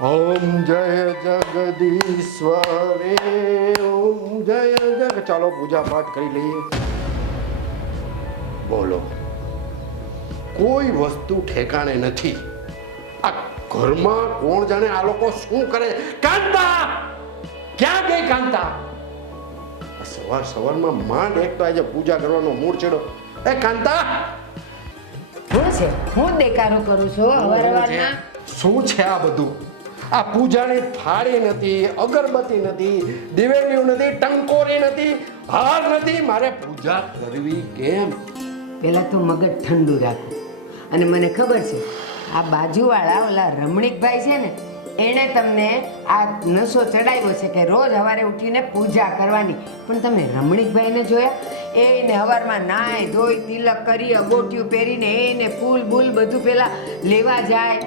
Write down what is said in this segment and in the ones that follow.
ઓમ જય જગદીશ્વરે ઓમ જય જગ. ચાલો પૂજા પાઠ કરી લઈએ. બોલો, કોઈ વસ્તુ ઠેકાણે નથી. આ ઘરમાં કોણ જાણે આ લોકો શું કરે. કાંતા, ક્યાં ગઈ કાંતા? સવાર સવારમાં માંડ એક તો આજે પૂજા કરવાનો મૂડ ચડ્યો. એ કાંતા, શું છે? હું દેકારો કરું છું અવારવારના? શું છે આ બધું? આ પૂજાની થાળી નથી, અગરબત્તી નથી, દિવેલીઓ નથી, ટંકોરી નથી, હાર નથી. મારે પૂજા કરવી કેમ? પેલા તો મગજ ઠંડુ રાખો. અને મને ખબર છે આ બાજુવાળા ઓલા રમણીકભાઈ છે ને, એણે તમને આ નશો ચડાવ્યો છે કે રોજ સવારે ઉઠીને પૂજા કરવાની. પણ તમે રમણીકભાઈને જોયા? એને સવારમાં નાય ધોઈ તિલક કરી અગોટિયું પહેરીને એને ફૂલ બૂલ બધું પેલા લેવા જાય,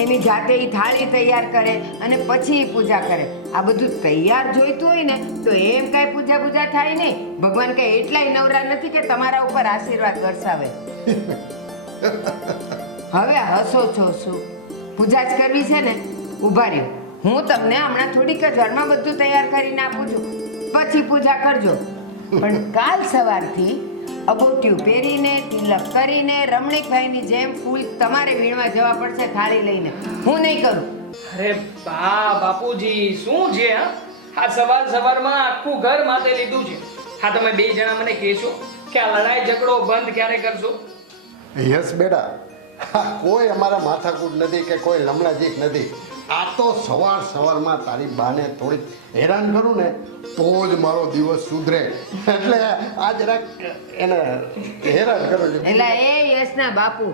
એની જાતે એ થાળી તૈયાર કરે અને પછી પૂજા કરે. આ બધું તૈયાર જોઈતું હોય ને તો એમ કાંઈ પૂજા થાય નહીં. ભગવાન કંઈ એટલાય નવરા નથી કે તમારા ઉપર આશીર્વાદ વરસાવે. હવે હસો છો શું? પૂજા જ કરવી છે ને? ઊભા રહ્યો, હું તમને હમણાં થોડીક જ વારમાં બધું તૈયાર કરીને આપું છું, પછી પૂજા કરજો. પણ કાલ સવારથી અગોટિયું પહેરીને તિલક કરીને રમણીકભાઈની જેમ ફૂલ તમારે વીણવા જવા પડશે થાળી લઈને. હું નહીં કરું. અરે બાપુજી શું છે? આ સવારમાં આખું ઘર માથે લીધું છે. હા, તમે બે જણા મને કહેશો કે આ લડાઈ ઝઘડો બંધ ક્યારે કરશો? યસ બેટા, કોઈ અમારા માથાકૂટ નથી કે કોઈ લમણાજીક નથી. આ તો સવારમાં તારી બાને થોડીક હેરાન કરું ને તો જ મારો દિવસ સુધરે. એટલે આ જરાક એને હેરાન કરું છું. એટલે એ યશના બાપુ,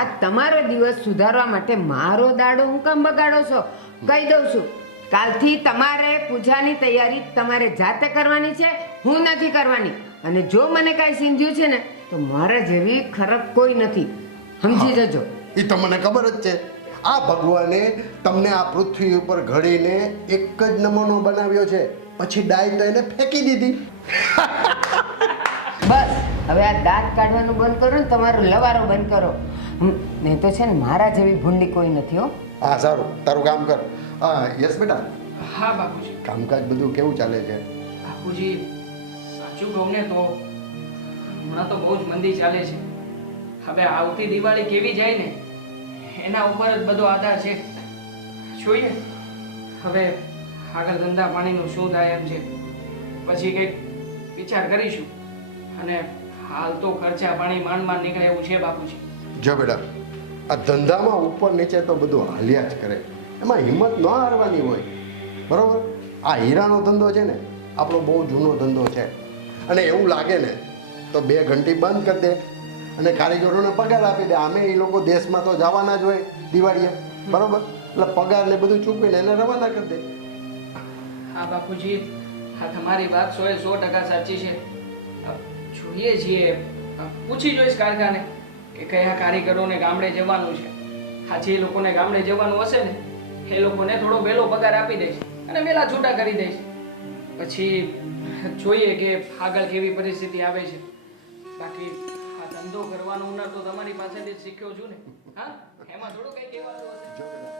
આ તમારો દિવસ સુધારવા માટે મારો દાડો હું કામ બગાડો છો? કહી દઉં છું, કાલથી તમારે પૂજાની તૈયારી તમારે જાતે કરવાની છે, હું નથી કરવાની. અને જો મને કાંઈ સિંધ્યું છે ને તો મારા જેવી ખરાબ કોઈ નથી, સમજી જજો. એ તો મને ખબર જ છે. આ ભગવાને તમને આ પૃથ્વી ઉપર ઘડીને એક જ નમૂનો બનાવ્યો છે, પછી ડાય તો એને ફેંકી દીધી. બસ હવે આ દાંત કાઢવાનું બંધ કરો ને તમારું લવારો બંધ કરો. નહીં તો છે ને મારા જેવી ભૂંડી કોઈ નથી હો. હા સારું, તારું કામ કર. હા યસ બેટા, હા બાપુજી. કામકાજ બધું કેવું ચાલે છે? બાપુજી સાચું કહું ને તો હમણાં તો બહુ જ મંદી ચાલે છે. હવે આવતી દિવાળી કેવી જાય ને એના ઉપર જ બધો આધાર છે. જોઈએ હવે આગળ ધંધા પાણીનું શું થાય એમ છે, પછી કંઈક વિચાર કરીશું. અને હાલ તો ખર્ચા પાણી માંડ નીકળે એવું છે બાપુજી. જો બેટા, આ ધંધામાં ઉપર નીચે તો બધું હાલ્યા જ કરે, એમાં હિંમત ન હારવાની હોય. બરોબર? આ હીરાનો ધંધો છે ને આપણો બહુ જૂનો ધંધો છે. અને એવું લાગે ને તો 2 ઘંટી બંધ કરી દે અને કારીગરોને પગાર આપી દે. આમે એ લોકો દેશમાં તો જવાના જ હોય દિવાળીએ. બરોબર? એટલે પગાર ને બધું ચૂકવીને એને રવાના કરી દે. હા બાપુજી, હા તમારી વાત 100% સાચી છે. જોઈએ છીએ, પૂછી જોઈશ કારખાને કે કયા કારીગરોને ગામડે જવાનું છે. હા, જે લોકોને ગામડે જવાનું હશે ને એ લોકોને થોડો વહેલો પગાર આપી દઈશ અને વહેલા છૂટા કરી દઈશ. પછી જોઈએ કે આગળ કેવી પરિસ્થિતિ આવે છે. બાકી આ ધંધો કરવાનો હુનર તો તમારી પાસેથી જ શીખ્યો છું ને. હા, એમાં થોડું કઈ કહેવાનું હશે. જો બેટા,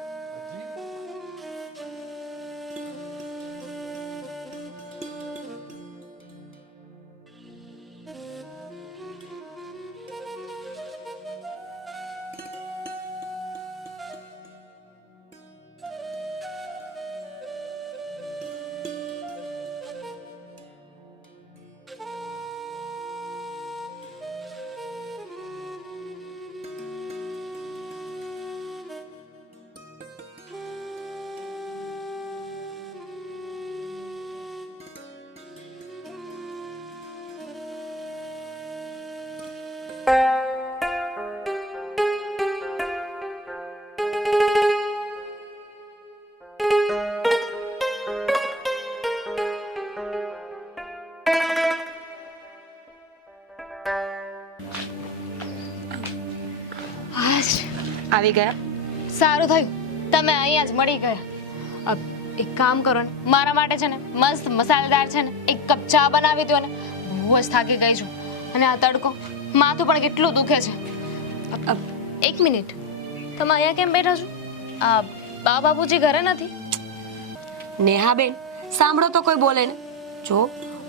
આવી ગયા. સારું થયું તમે અહીંયા જ મળી ગયા. એક કામ કરો ને, મારા માટે છે ને મસ્ત મસાલેદાર છે ને એક કપ ચા બનાવી દો ને. બહુ જ થાકી ગઈ છું અને આ તડકો, માથું પણ કેટલું દુખે છે. એક મિનિટ, તમે અહીંયા કેમ બેઠા છો? બા બાપુજી ઘરે નથી? નેહાબેન સાંભળો તો કોઈ બોલે ને. જો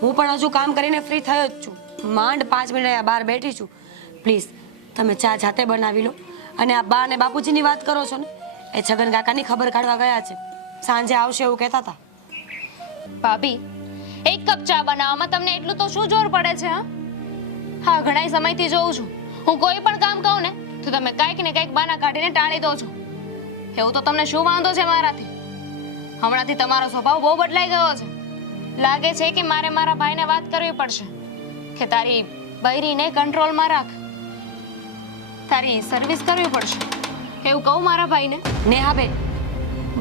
હું પણ હજુ કામ કરીને ફ્રી થયો જ છું. માંડ 5 મિનિટ અહીંયા બહાર બેઠી છું. પ્લીઝ તમે ચા જાતે બનાવી લો. અને આ બા અને બાપુજીની વાત કરો છો ને, એ છગન કાકાની ખબર કાઢવા ગયા છે. સાંજે આવશે એવું કહેતા હતા. ભાભી, એક કપ ચા બનાવવામાં તમને એટલું તો શું જોર પડે છે? હા, ઘણા સમયથી જોઉં છું, હું કોઈ પણ કામ કહું ને તો તમે કાંઈક ને કાંઈક બાના કાઢીને ટાળી દો છો. એવું તો તમને શું વાંધો છે મારાથી? હમણાંથી તમારો સ્વભાવ બહુ બદલાઈ ગયો છે. લાગે છે કે મારે મારા ભાઈને વાત કરવી પડશે કે તારી બૈરીને કંટ્રોલમાં રાખ, તારી સર્વિસ કરવી પડશે, એવું કહું મારા ભાઈને. નેહાબેન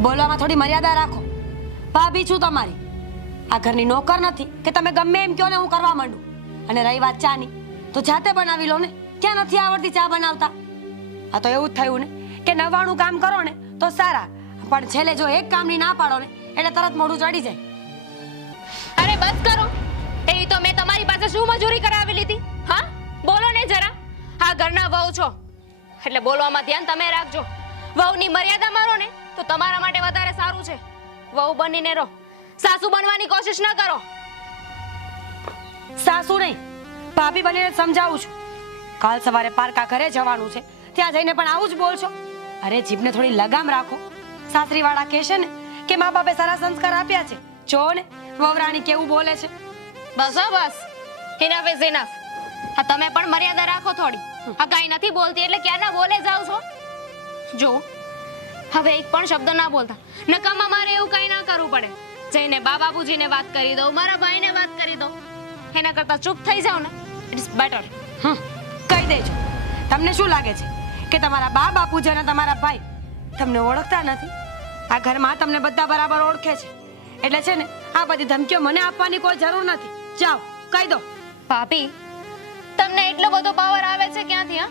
બોલવામાં થોડી મર્યાદા રાખો. ભાભી છું તમારી, આ ઘરની નોકર નથી કે તમે ગમે એમ કહો ને હું કરવા માંડું. અને રહી વાત ચાની, તો જાતે બનાવી લો ને. ક્યાં નથી આવડતી ચા બનાવતા? આ તો એવું જ થયું ને કે 99 કામ કરો ને તો સારા, પણ છેલ્લે જો એક કામની ના પાડો ને એટલે તરત મોઢું ચડી જાય. અરે બસ કરો. એવી તો મેં તમારી પાસે શું મજૂરી કરાવી લીધી? હા, બોલો ને જરા. આ ઘરના વહુ છો એટલે બોલવામાં ધ્યાન તમે રાખજો. વહુની મર્યાદા મારો ને તો તમારા માટે વધારે સારું છે. વહુ બનીને રહો, સાસુ બનવાની કોશિશ ન કરો. સાસુ નહીં, ભાભી બનીને સમજાવું છું. કાલ સવારે પારકા ઘરે જવાનું છે, ત્યાં જઈને પણ આવું જ બોલશો? અરે જીભને થોડી લગામ રાખો. સાસરીવાળા કહેશે ને કે મા બાપે સારા સંસ્કાર આપ્યા છે, જો ને વવરાણી કેવું બોલે છે. બસ હો બસ, ઇનફ ઇઝ ઇનફ. હા, તમે પણ મર્યાદા રાખો થોડી. હા, કાંઈ નથી બોલતી એટલે ક્યારના બોલે જાવ છો? જો હવે એક પણ શબ્દ ના બોલતા, નકામા મારે એવું કાંઈ ના કરવું પડે. જઈને બા બાપુજીને વાત કરી દઉં, મારા ભાઈને વાત કરી દઉં, એના કરતા ચૂપ થઈ જાવ ને ઇટ્સ બેટર. કહી દેજો. તમને શું લાગે છે કે તમારા બા બાપુજી અને તમારા ભાઈ તમને ઓળખતા નથી? આ ઘરમાં તમને બધા બરાબર ઓળખે છે. એટલે છે ને આ બધી ધમકીઓ મને આપવાની કોઈ જરૂર નથી. જાઓ કહી દો. ભાભી, તમને એટલો બધો પાવર આવે છે ક્યાંથી?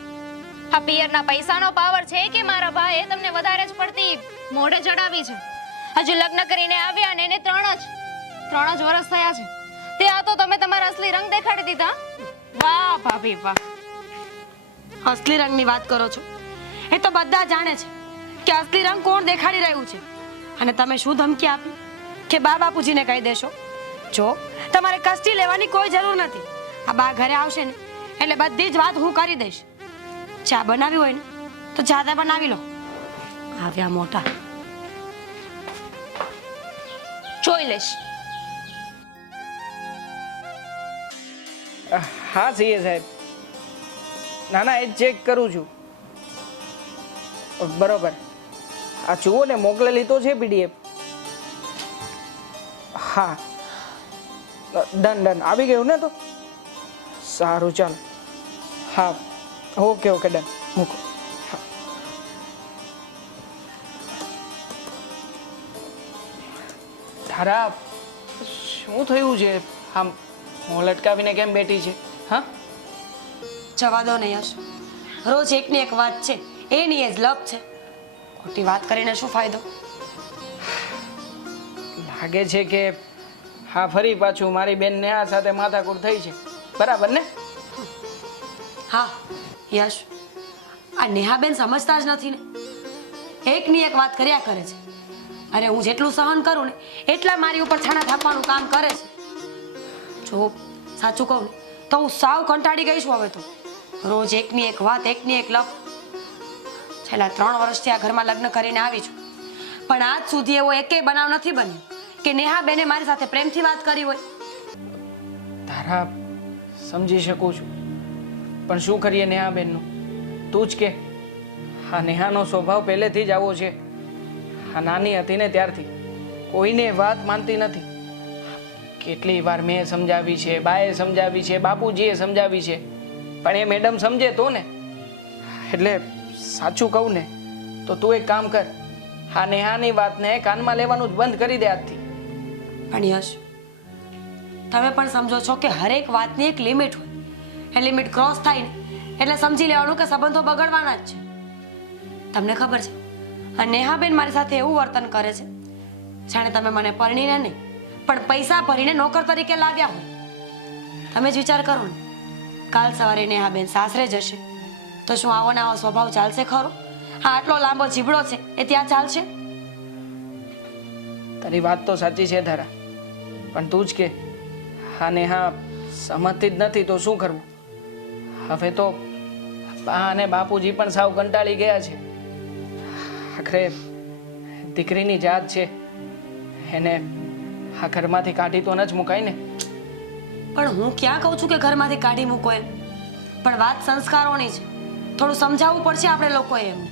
હા, પિયરના પૈસાનો પાવર છે કે મારા ભાઈએ તમને વધારે જ પડતી મોઢે ચડાવી છે? હજુ લગ્ન કરીને આવ્યા ને એને 3 જ વર્ષ થયા છે, તે આ તો તમે તમારા અસલી રંગ દેખાડી દીધા. વાહ ભાભી વાહ. અસલી રંગની વાત કરો છો? એ તો બધા જાણે છે કે અસલી રંગ કોણ દેખાડી રહ્યું છે. અને તમે શું ધમકી આપી કે બા બાપુજીને કહી દેશો? જો તમારે કષ્ટી લેવાની કોઈ જરૂર નથી. આ બા ઘરે આવશે ને એટલે બધી જ વાત હું કરી દઈશ. ચા બનાવી હોય ને તો જાતે બનાવી લો. આવ્યા મોટા. જોઈ લઈશ. હા સીએ સાહેબ, ના ના એ ચેક કરું છું. બરોબર, આ જુઓ ને મોકલેલી તો છે PDF. હા, ડન આવી ગયું ને? તો સારું, ચાલો. હા, ઓકે ડન, મૂકો. હા, તારા શું થયું છે? આમ મોં લટકાવીને કેમ બેઠી છે? હા, જવા દો ને યશ. રોજ એકની એક વાત છે, એની એ જ લપ છે. ખોટી વાત કરીને શું ફાયદો? લાગે છે કે હા ફરી પાછું મારી બેનને આ સાથે માથાકૂટ થઈ છે, બરાબર ને? હા યશ, આ નેહાબેન સમજતા જ નથી ને. એકની એક વાત કર્યા કરે છે. અરે હું જેટલું સહન કરું ને એટલા મારી ઉપર છાણા થાપવાનું કામ કરે છે. જો સાચું કહું ને તો હું સાવ કંટાળી ગઈ છું હવે તો. રોજ એકની એક વાત, એકની એક લપ. છેલ્લા 3 વર્ષથી આ ઘરમાં લગ્ન કરીને આવી છું, પણ આજ સુધી એવો એકેય બનાવ નથી બન્યો કે નેહાબેને મારી સાથે પ્રેમથી વાત કરી હોય. તારા સમજી શકું છું, પણ શું કરીએ નેહાબેનનું? તું જ કે. હા, નેહાનો સ્વભાવ પહેલેથી જ આવો છે. હા, નાની હતી ને ત્યારથી કોઈને વાત માનતી નથી. કેટલી વાર મેં સમજાવી છે, બાએ સમજાવી છે, બાપુજીએ સમજાવી છે, પણ એ મેડમ સમજે તો ને. એટલે સાચું કહું ને તો તું એક કામ કર, હા નેહાની વાતને કાનમાં લેવાનું જ બંધ કરી દે આજથી. પણ યશ, તમે પણ સમજો છો કે હરેક વાતની એક લિમિટ હોય. એ લિમિટ ક્રોસ થાય ને એટલે સમજી લેવાનું કે સંબંધો બગડવાના જ છે. તમને ખબર છે આ નેહાબેન મારી સાથે એવું વર્તન કરે છે જાણે તમે મને પરણીને નહીં પણ પૈસા ભરીને નોકર તરીકે લાવ્યા હોય. તમે જ વિચાર કરો ને, કાલ સવારે નેહાબેન સાસરે જશે તો શું આવો ને આવો સ્વભાવ ચાલશે ખરો? હા, આટલો લાંબો જીબડો છે એ ત્યાં ચાલશે? તારી વાત તો સાચી છે ધારા, પણ તું જ કે હા ને હા સમજતી જ નથી તો શું કરવું? હવે તો બા અને બાપુજી પણ સાવ કંટાળી ગયા છે. આખરે દીકરીની જાત છે, એને આ ઘરમાંથી કાઢી તો ન જ મુકાય ને. પણ હું ક્યાં કહું છું કે ઘરમાંથી કાઢી મૂકો એમ, પણ વાત સંસ્કારોની છે. થોડું સમજાવવું પડશે આપણે લોકોએ એમને.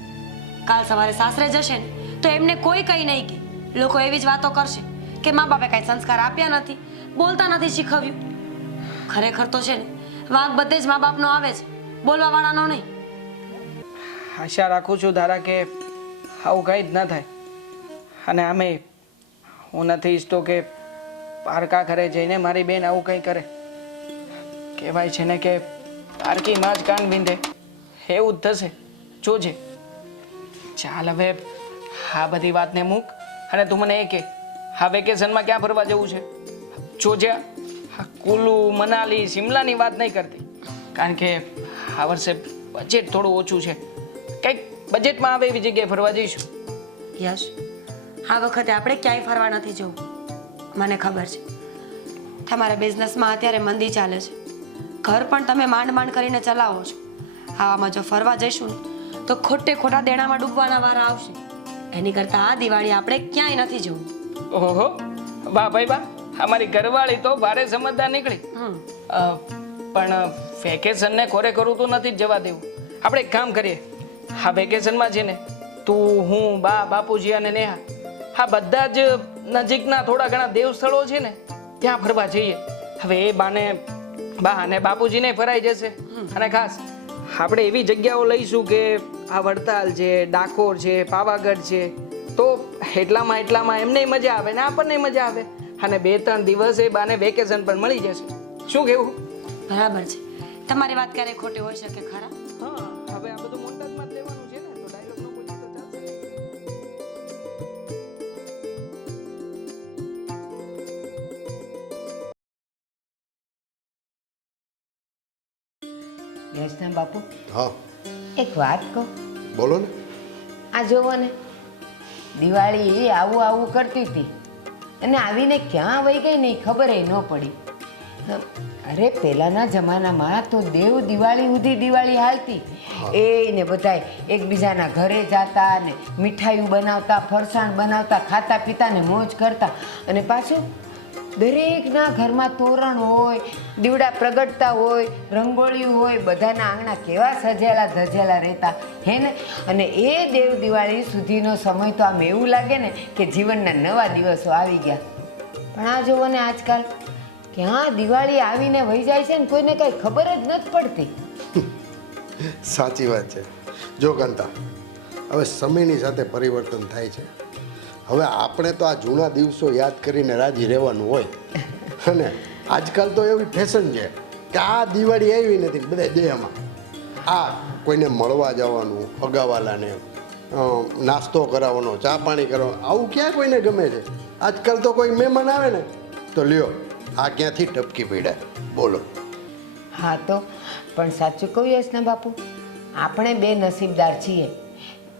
કાલ સવારે સાસરે જશે ને તો એમને કોઈ કંઈ નહીં કે લોકો એવી જ વાતો કરશે કે મા બાપે કાંઈ સંસ્કાર આપ્યા નથી, બોલતા નથી શીખવ્યું. ખરેખર તો છે ને વાંક બધે જ મા બાપનો આવે છે, બોલવા વાળાનો નહીં. આશા રાખું છું ધારા કે આવું કંઈ જ ન થાય. અને આમે હું નથી ઈચ્છતો કે પારકા ઘરે જઈને મારી બેન આવું કંઈ કરે. કહેવાય છે ને કે પારકી માં જ કાન વિંધે, એવું જ થશે જોજે. ચાલ હવે આ બધી વાતને મૂક અને તું મને એ કે આ વેકેશનમાં ક્યાં ફરવા જવું છે? જોજે આ કુલુ મનાલી શિમલાની વાત નહીં કરતી, કારણ કે આ વર્ષે બજેટ થોડું ઓછું છે. કંઈક બજેટમાં આવે એવી જગ્યાએ ફરવા જઈશું. યશ, આ વખતે આપણે ક્યાંય ફરવા નથી જવું. મને ખબર છે તમારા બિઝનેસમાં અત્યારે મંદી ચાલે છે, ઘર પણ તમે માંડ માંડ કરીને ચલાવો છો. આવામાં જો ફરવા જઈશું ને તો ખોટે ખોટા દેણામાં ડૂબવાના વારા આવશે. એની કરતાં આ દિવાળી આપણે ક્યાંય નથી જવું. ઓહો વાહ ભાઈ વાહ, અમારી ઘરવાળી તો ભારે સમજદાર નીકળી. પણ વેકેશનને ખોરે ખરું તો નથી જ જવા દેવું. આપણે એક કામ કરીએ, આ વેકેશનમાં છે ને તું, હું, બા, બાપુજી અને નેહા હા બધા જ નજીકના થોડા ઘણા દેવ સ્થળો છે ને ત્યાં ફરવા જઈએ. હવે એ બા અને બાપુજીને ફરાઈ જશે. અને ખાસ આપણે એવી જગ્યાઓ લઈશું કે આ વડતાલ છે, ડાકોર છે, પાવાગઢ છે, તો એટલામાં એમને મજા આવે ને આપણને મજા આવે. અને 2-3 દિવસ એ બાને વેકેશન પણ મળી જશે. શું કેવું? બરાબર છે, તમારી વાત ક્યારેય ખોટી હોઈ શકે ખરા? હા, હવે આ બધું મોન્ટાજમાં જ લેવાનું છે ને, તો ડાયલોગ નો બોલી તો ચાલશે. યશના બાપુ, હા એક વાત કહું? બોલો ને. આ જોવો ને, દિવાળી આવું કરતી હતી અને આવીને ક્યાં વહી ગઈ નહીં ખબર ન પડી. અરે પહેલાના જમાનામાં તો દેવ દિવાળી સુધી દિવાળી હાલતી. ને બધાય એકબીજાના ઘરે જતા ને મીઠાઈઓ બનાવતા, ફરસાણ બનાવતા, ખાતા પીતા ને મોજ કરતા. અને પાછું દરેકના ઘરમાં તોરણ હોય, દીવડા પ્રગટતા હોય, રંગોળીઓ હોય, બધાના આંગણા કેવા સજેલા ધજેલા રહેતા હે ને. અને એ દેવ દિવાળી સુધીનો સમય તો આમ એવું લાગે ને કે જીવનના નવા દિવસો આવી ગયા. પણ આ જોવો ને આજકાલ ક્યાં દિવાળી આવીને વહી જાય છે ને કોઈને કાંઈ ખબર જ નથી પડતી. સાચી વાત છે. જો કાંતા, હવે સમયની સાથે પરિવર્તન થાય છે. હવે આપણે તો આ જૂના દિવસો યાદ કરીને રાજી રહેવાનું હોય. અને આજકાલ તો એવી ફેશન છે કે આ દિવાળી આવી નથી બધા દેહમાં આ કોઈને મળવા જવાનું, અગાવાલાને નાસ્તો કરાવવાનો, ચા પાણી કરવાનો, આવું ક્યાં કોઈને ગમે છે? આજકાલ તો કોઈ મહેમાન આવે ને તો લ્યો આ ક્યાંથી ટપકી પડ્યા. બોલો. હા તો પણ સાચું કહું યશના બાપુ, આપણે બે નસીબદાર છીએ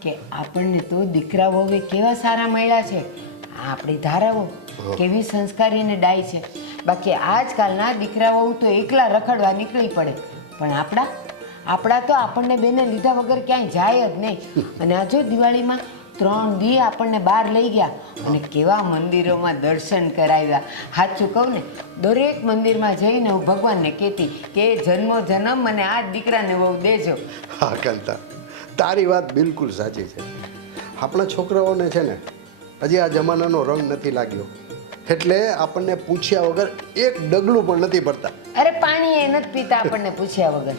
કે આપણને તો દીકરાઓ હવે કેવા સારા મળ્યા છે. આપણી ધારાઓ કેવી સંસ્કારી ને ડાય છે. બાકી આજકાલના દીકરાઓ તો એકલા રખડવા નીકળી પડે, પણ આપણા તો આપણને બેને લીધા વગર ક્યાંય જાય જ નહીં. અને આ જો દિવાળીમાં 3 દી આપણને બહાર લઈ ગયા અને કેવા મંદિરોમાં દર્શન કરાવ્યા. સાચું કહું ને, દરેક મંદિરમાં જઈને હું ભગવાનને કહેતી કે જન્મો જન્મ મને આ દીકરાને બહુ દેજો. હા કાંતા, તારી વાત બિલકુલ સાચી છે. આપણા છોકરાઓને છે ને હજી આ જમાનાનો રંગ નથી લાગ્યો, એટલે આપણને પૂછ્યા વગર એક ડગલું પણ નથી ભરતા. અરે પાણી એ નથી પીતા આપણને પૂછ્યા વગર.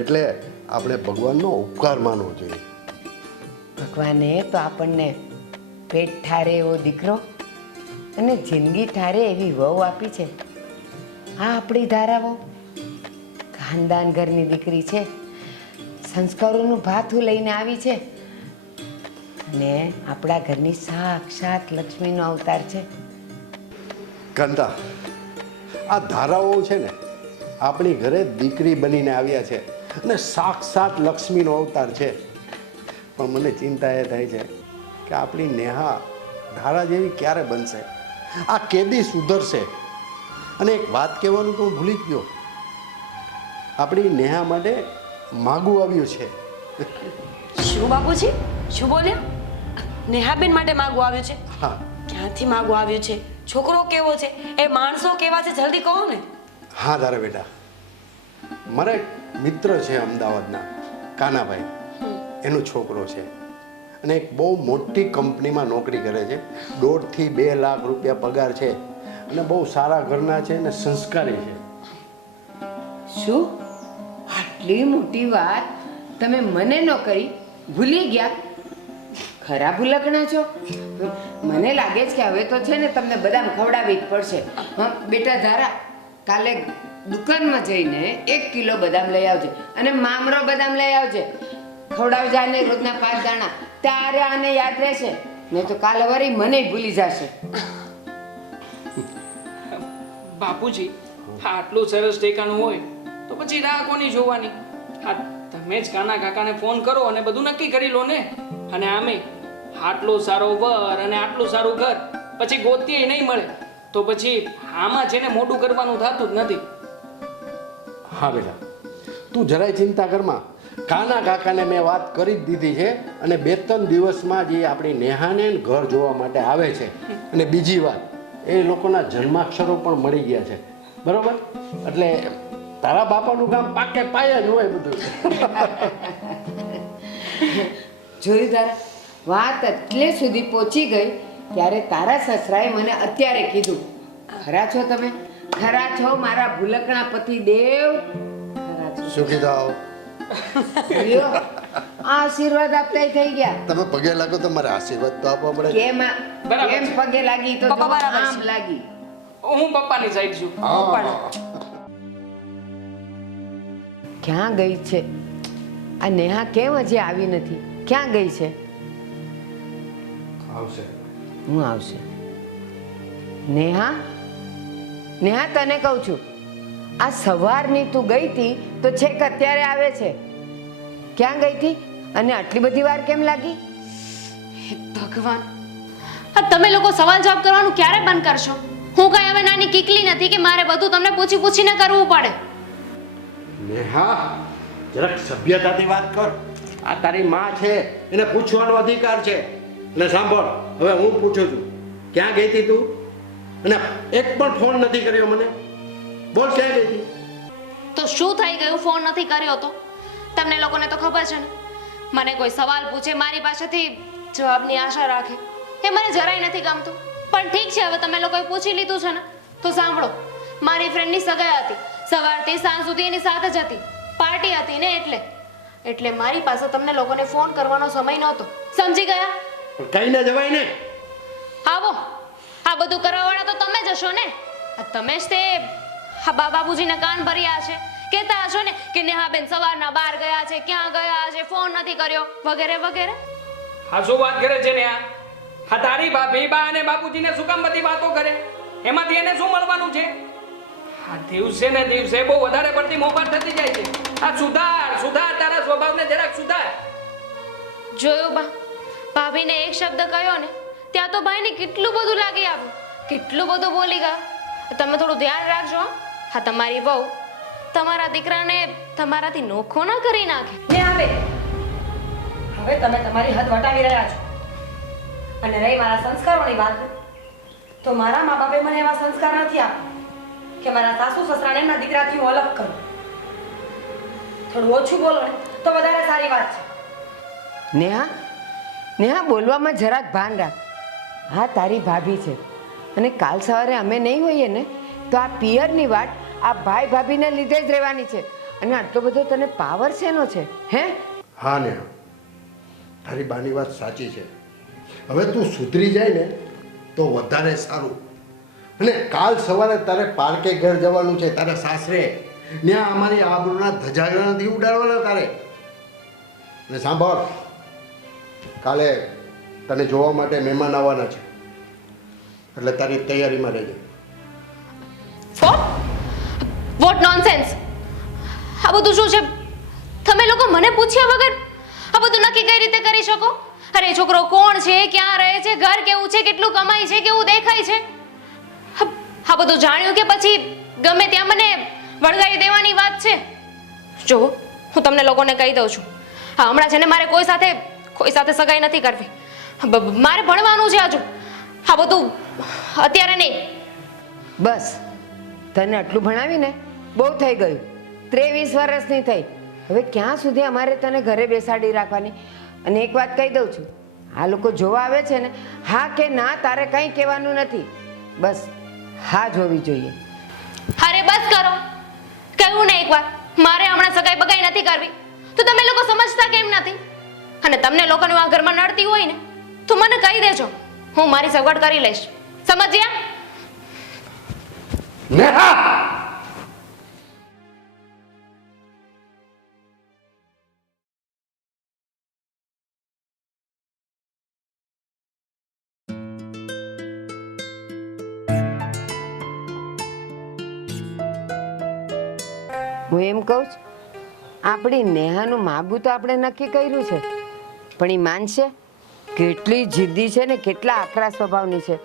એટલે આપણે ભગવાનનો ઉપકાર માનવો જોઈએ. ભગવાને તો આપણને પેટ ઠારે એવો દીકરો અને જિંદગી ઠારે એવી વહુ આપી છે. આ આપણી ધારાઓ ખાનદાન ઘરની દીકરી છે, સંસ્કારોનું ભાથું લઈને આવી છે અને આપણા ઘરની સાક્ષાત લક્ષ્મીનો અવતાર છે. કાંતા, આ ધારાઓ છે ને આપણી ઘરે દીકરી બનીને આવ્યા છે અને સાક્ષાત લક્ષ્મીનો અવતાર છે. પણ મને ચિંતા એ થાય છે કે આપણી નેહા ધારા જેવી ક્યારે બનશે? આ કેદી સુધરશે? અને એક વાત કહેવાનું તો હું ભૂલી જ ગયો. આપણી નેહા માટે માગું આવ્યું છે. શું બાપુજી, શું બોલ્યા? નેહાબેન માટે માગવું આવ્યું છે? હા ક્યાંથી માગવું આવ્યું છે? છોકરો કેવો છે? એ માણસો કેવા છે? જલ્દી કહો ને. હા તારા બેટા, મારા એક મિત્ર છે અમદાવાદના, કાનાભાઈ, એનો છોકરો છે અને એક બહુ મોટી કંપનીમાં નોકરી કરે છે. 1.5 થી 2 લાખ રૂપિયા પગાર છે અને બહુ સારા ઘરના છે અને સંસ્કારી છે. શું આટલી મોટી વાત તમે મને ન કરી? ભૂલી ગયા? ખરા ભૂલકણા છો. મને લાગે છે કે હવે તો છે ને તમને બદામ ખવડાવવી જ પડશે. હા બેટા ધારા, કાલે દુકાનમાં જઈને 1 કિલો બદામ લઈ આવજે અને મામરો બદામ લઈ આવજે. ખવડાવજે આને રોજના 5 દાણા, ત્યારે આને યાદ રહેશે. નહીં તો કાલે વળી મને ભૂલી જશે. બાપુજી, આટલું સરસ ઠેકાણું હોય તો પછી રાહ કોની જોવાની? હા, તમે જ કાના કાકાને ફોન કરો અને બધું નક્કી કરી લો ને. અને આમે આટલો સારો વર અને આટલું સારું ઘર પછી ગોતીએ નહીં મળે તો પછી આમાં છે ને મોટું કરવાનું થતું જ નથી. હા બેટા, તું જરાય ચિંતા કરમાં. કાના કાકાને મેં વાત કરી જ દીધી છે અને 2-3 દિવસમાં જે આપણી નેહાને ઘર જોવા માટે આવે છે. અને બીજી વાત, એ લોકોના જન્માક્ષરો પણ મળી ગયા છે, બરોબર? એટલે તારા બાપાનું કામ પાકે પાયે જ હોય બધું. જોયું તારા, વાત એટલે સુધી પહોંચી ગઈ ત્યારે તારા સસરાએ મને અત્યારે કીધું. ખરા છો તમે? ખરા છો મારા ભૂલકણા પતિ દેવ? ખરા છો? શું કીધું? લ્યો, આશીર્વાદ આપતા થઈ ગયા. તમે પગે લાગો તો મારે આશીર્વાદ તો આપવા પડે. કેમ પગે લાગી તો પપ્પા બરાબર છે. આમ લાગી. હું પપ્પાની સાઈડ છું. ક્યાં ગઈ છે આ નેહા? કેમ હજી આવી નથી? ક્યાં ગઈ છે? આવશે. હું આવશે? નેહા, નેહા તને કહું છું, આ સવારની તું ગઈ હતી તો છેક અત્યારે આવે છે. ક્યાં ગઈ હતી અને આટલી બધી વાર કેમ લાગી? હે ભગવાન, આ તમે લોકો સવાલ જવાબ કરવાનું ક્યારે બંધ કરશો? હું કઈ હવે નાની કીકલી નથી કે મારે બધું તમને પૂછી પૂછીને કરવું પડે. નેહા, જરાક સભ્યતાથી વાત કર. આ તારી માં છે, એને પૂછવાનો અધિકાર છે. અને સાંભળ, હવે હું પૂછું છું, ક્યાં ગઈ હતી તું? અને એક પણ ફોન નથી કર્યો મને. બોલ, ક્યાં ગઈ હતી? તો શું થઈ ગયું? ફોન નથી કર્યો તો? તમને લોકોને તો ખબર છે ને, મને કોઈ સવાલ પૂછે મારી પાસેથી જવાબની આશા રાખે એ મને જરાય નથી ગમતું. પણ ઠીક છે, હવે તમે લોકોએ પૂછી લીધું છે ને તો સાંભળો. મારી ફ્રેન્ડની સગાઈ હતી, સવારથી સાંજ સુધી એની સાથે જ હતી, પાર્ટી હતી ને એટલે મારી પાસે તમને લોકોને ફોન કરવાનો સમય નહોતો. સમજી ગયા? પણ કઈ ના જવાય ને. આવો, આ બધું કરવાવાળા તો તમે જ હશો ને. આ તમે જ તે બાબુજીના કાન ભર્યા છે, કહેતા હશો ને કે નેહાબેન સવારના બહાર ગયા છે, ક્યાં ગયા છે, ફોન નથી કર્યો વગેરે વગેરે. હા, શું વાત કરે છે ને આ? હા, તારી ભાભી બા અને બાપુજીને શું કામ બધી વાતો કરે? એમાંથી એને શું મળવાનું છે? હા, દિવસે ને દિવસે બહુ વધારે પડતી મોફાત થતી જાય છે. આ સુધાર તારા સ્વભાવને જરાક સુધાર. જોયું બા, ભાભીને એક શબ્દ કહ્યો ને ત્યાં તો ભાઈને કેટલું બધું લાગી આવ્યું, કેટલું બધું બોલી ગયા. તમે થોડું ધ્યાન રાખજો. હા, તમારી વહુ તમારા દીકરાને તમારાથી નોખો ન કરી નાખે. ને હવે તમે તમારી હદ વટાવી રહ્યા છો. અને રહી મારા સંસ્કારોની વાત, તો મારા મા બાપે મને એવા સંસ્કાર નથી આપ્યા કે મારા સાસુ સસરાને એમના દીકરાથી હું અલગ કરું. થોડું ઓછું બોલો ને તો વધારે સારી વાત છે. નેહા, નેહા બોલવામાં જરાક ભાન રાખ. હા, તારી ભાભી છે અને કાલ સવારે અમે નહીં હોઈએ ને તો આ પિયરની વાત આ ભાઈ ભાભીને લીધે જ રહેવાની છે. અને આટલો બધો તને પાવર શેનો છે? હે? હા નેહા, તારી બાની વાત સાચી છે. હવે તું સુધરી જાય ને તો વધારે સારું. અને કાલ સવારે તારે પાર્કે ઘર જવાનું છે, તારે સાસરે. ત્યાં અમારી આબરૂના ધજાગરા નથી ઉડાડવાના તારે. અને સાંભળ, કાલે તને જોવા માટે મહેમાન આવવાના છે, એટલે તારી તૈયારીમાં રહેજે. What nonsense! આ બધું શું છે? તમે લોકો મને પૂછ્યા વગર આ બધું નક્કી કઈ રીતે કરી શકો? અરે એ છોકરો કોણ છે, ક્યાં રહે છે, ઘર કેવું છે, કેટલું કમાય છે, કેવું દેખાય છે, હા બધું જાણ્યું કે પછી ગમે ત્યાં મને વળગાડી દેવાની વાત છે? જો હું તમને લોકોને કહી દઉં છું, હા હમણાં છે ને મારે કોઈ સાથે સગાઈ નથી કરવી. મારે ભણવાનું છે હજુ. હા બધું અત્યારે નહીં. બસ તને આટલું ભણાવીને બહુ થઈ ગયું. 23 વર્ષની થઈ. હવે ક્યાં સુધી અમારે તને ઘરે બેસાડી રાખવાની? અને એક વાત કહી દઉં છું, આ લોકો જોવા આવે છે ને, હા કે ના તારે કંઈ કહેવાનું નથી. બસ હા જોવી જોઈએ. અરે બસ કરો, કહ્યું ને એકવાર મારે હમણાં સગાઈ બગાઈ નથી કરવી, તો તમે લોકો સમજતા કેમ નથી? અને તમને લોકોને આ ઘરમાં નડતી હોય ને તો મને કહી દેજો, હું મારી સગવડ કરી લઈશ. સમજ્યા? નેહા! હું એમ કહું છું, આપણી નેહાનું માગું તો આપણે નક્કી કર્યું છે, પણ એ માનશે? કેટલી જિદ્દી છે ને, કેટલા આકરા સ્વભાવની છે.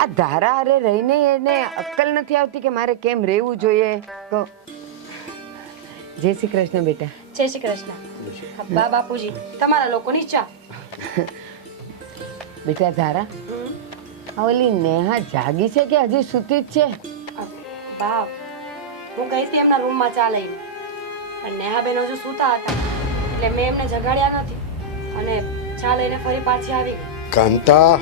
આ ધારા હારે રહીને એને અક્કલ નથી આવતી કે મારે કેમ રહેવું જોઈએ. તો જય શ્રી કૃષ્ણ બેટા. જય શ્રી કૃષ્ણ. બા બાપુજી, તમારા લોકોની ચા. બેટા ધારા, આ ઓલી નેહા જાગી છે કે હજી સૂતી જ છે? બા, હું ગઈ હતી એમના રૂમમાં ચા લઈને, અને નેહાબેન હજુ સૂતા હતા એટલે મેં એમને જગાડ્યા નથી અને ચા લઈને ફરી પાછી આવી ગઈ. કાંતા,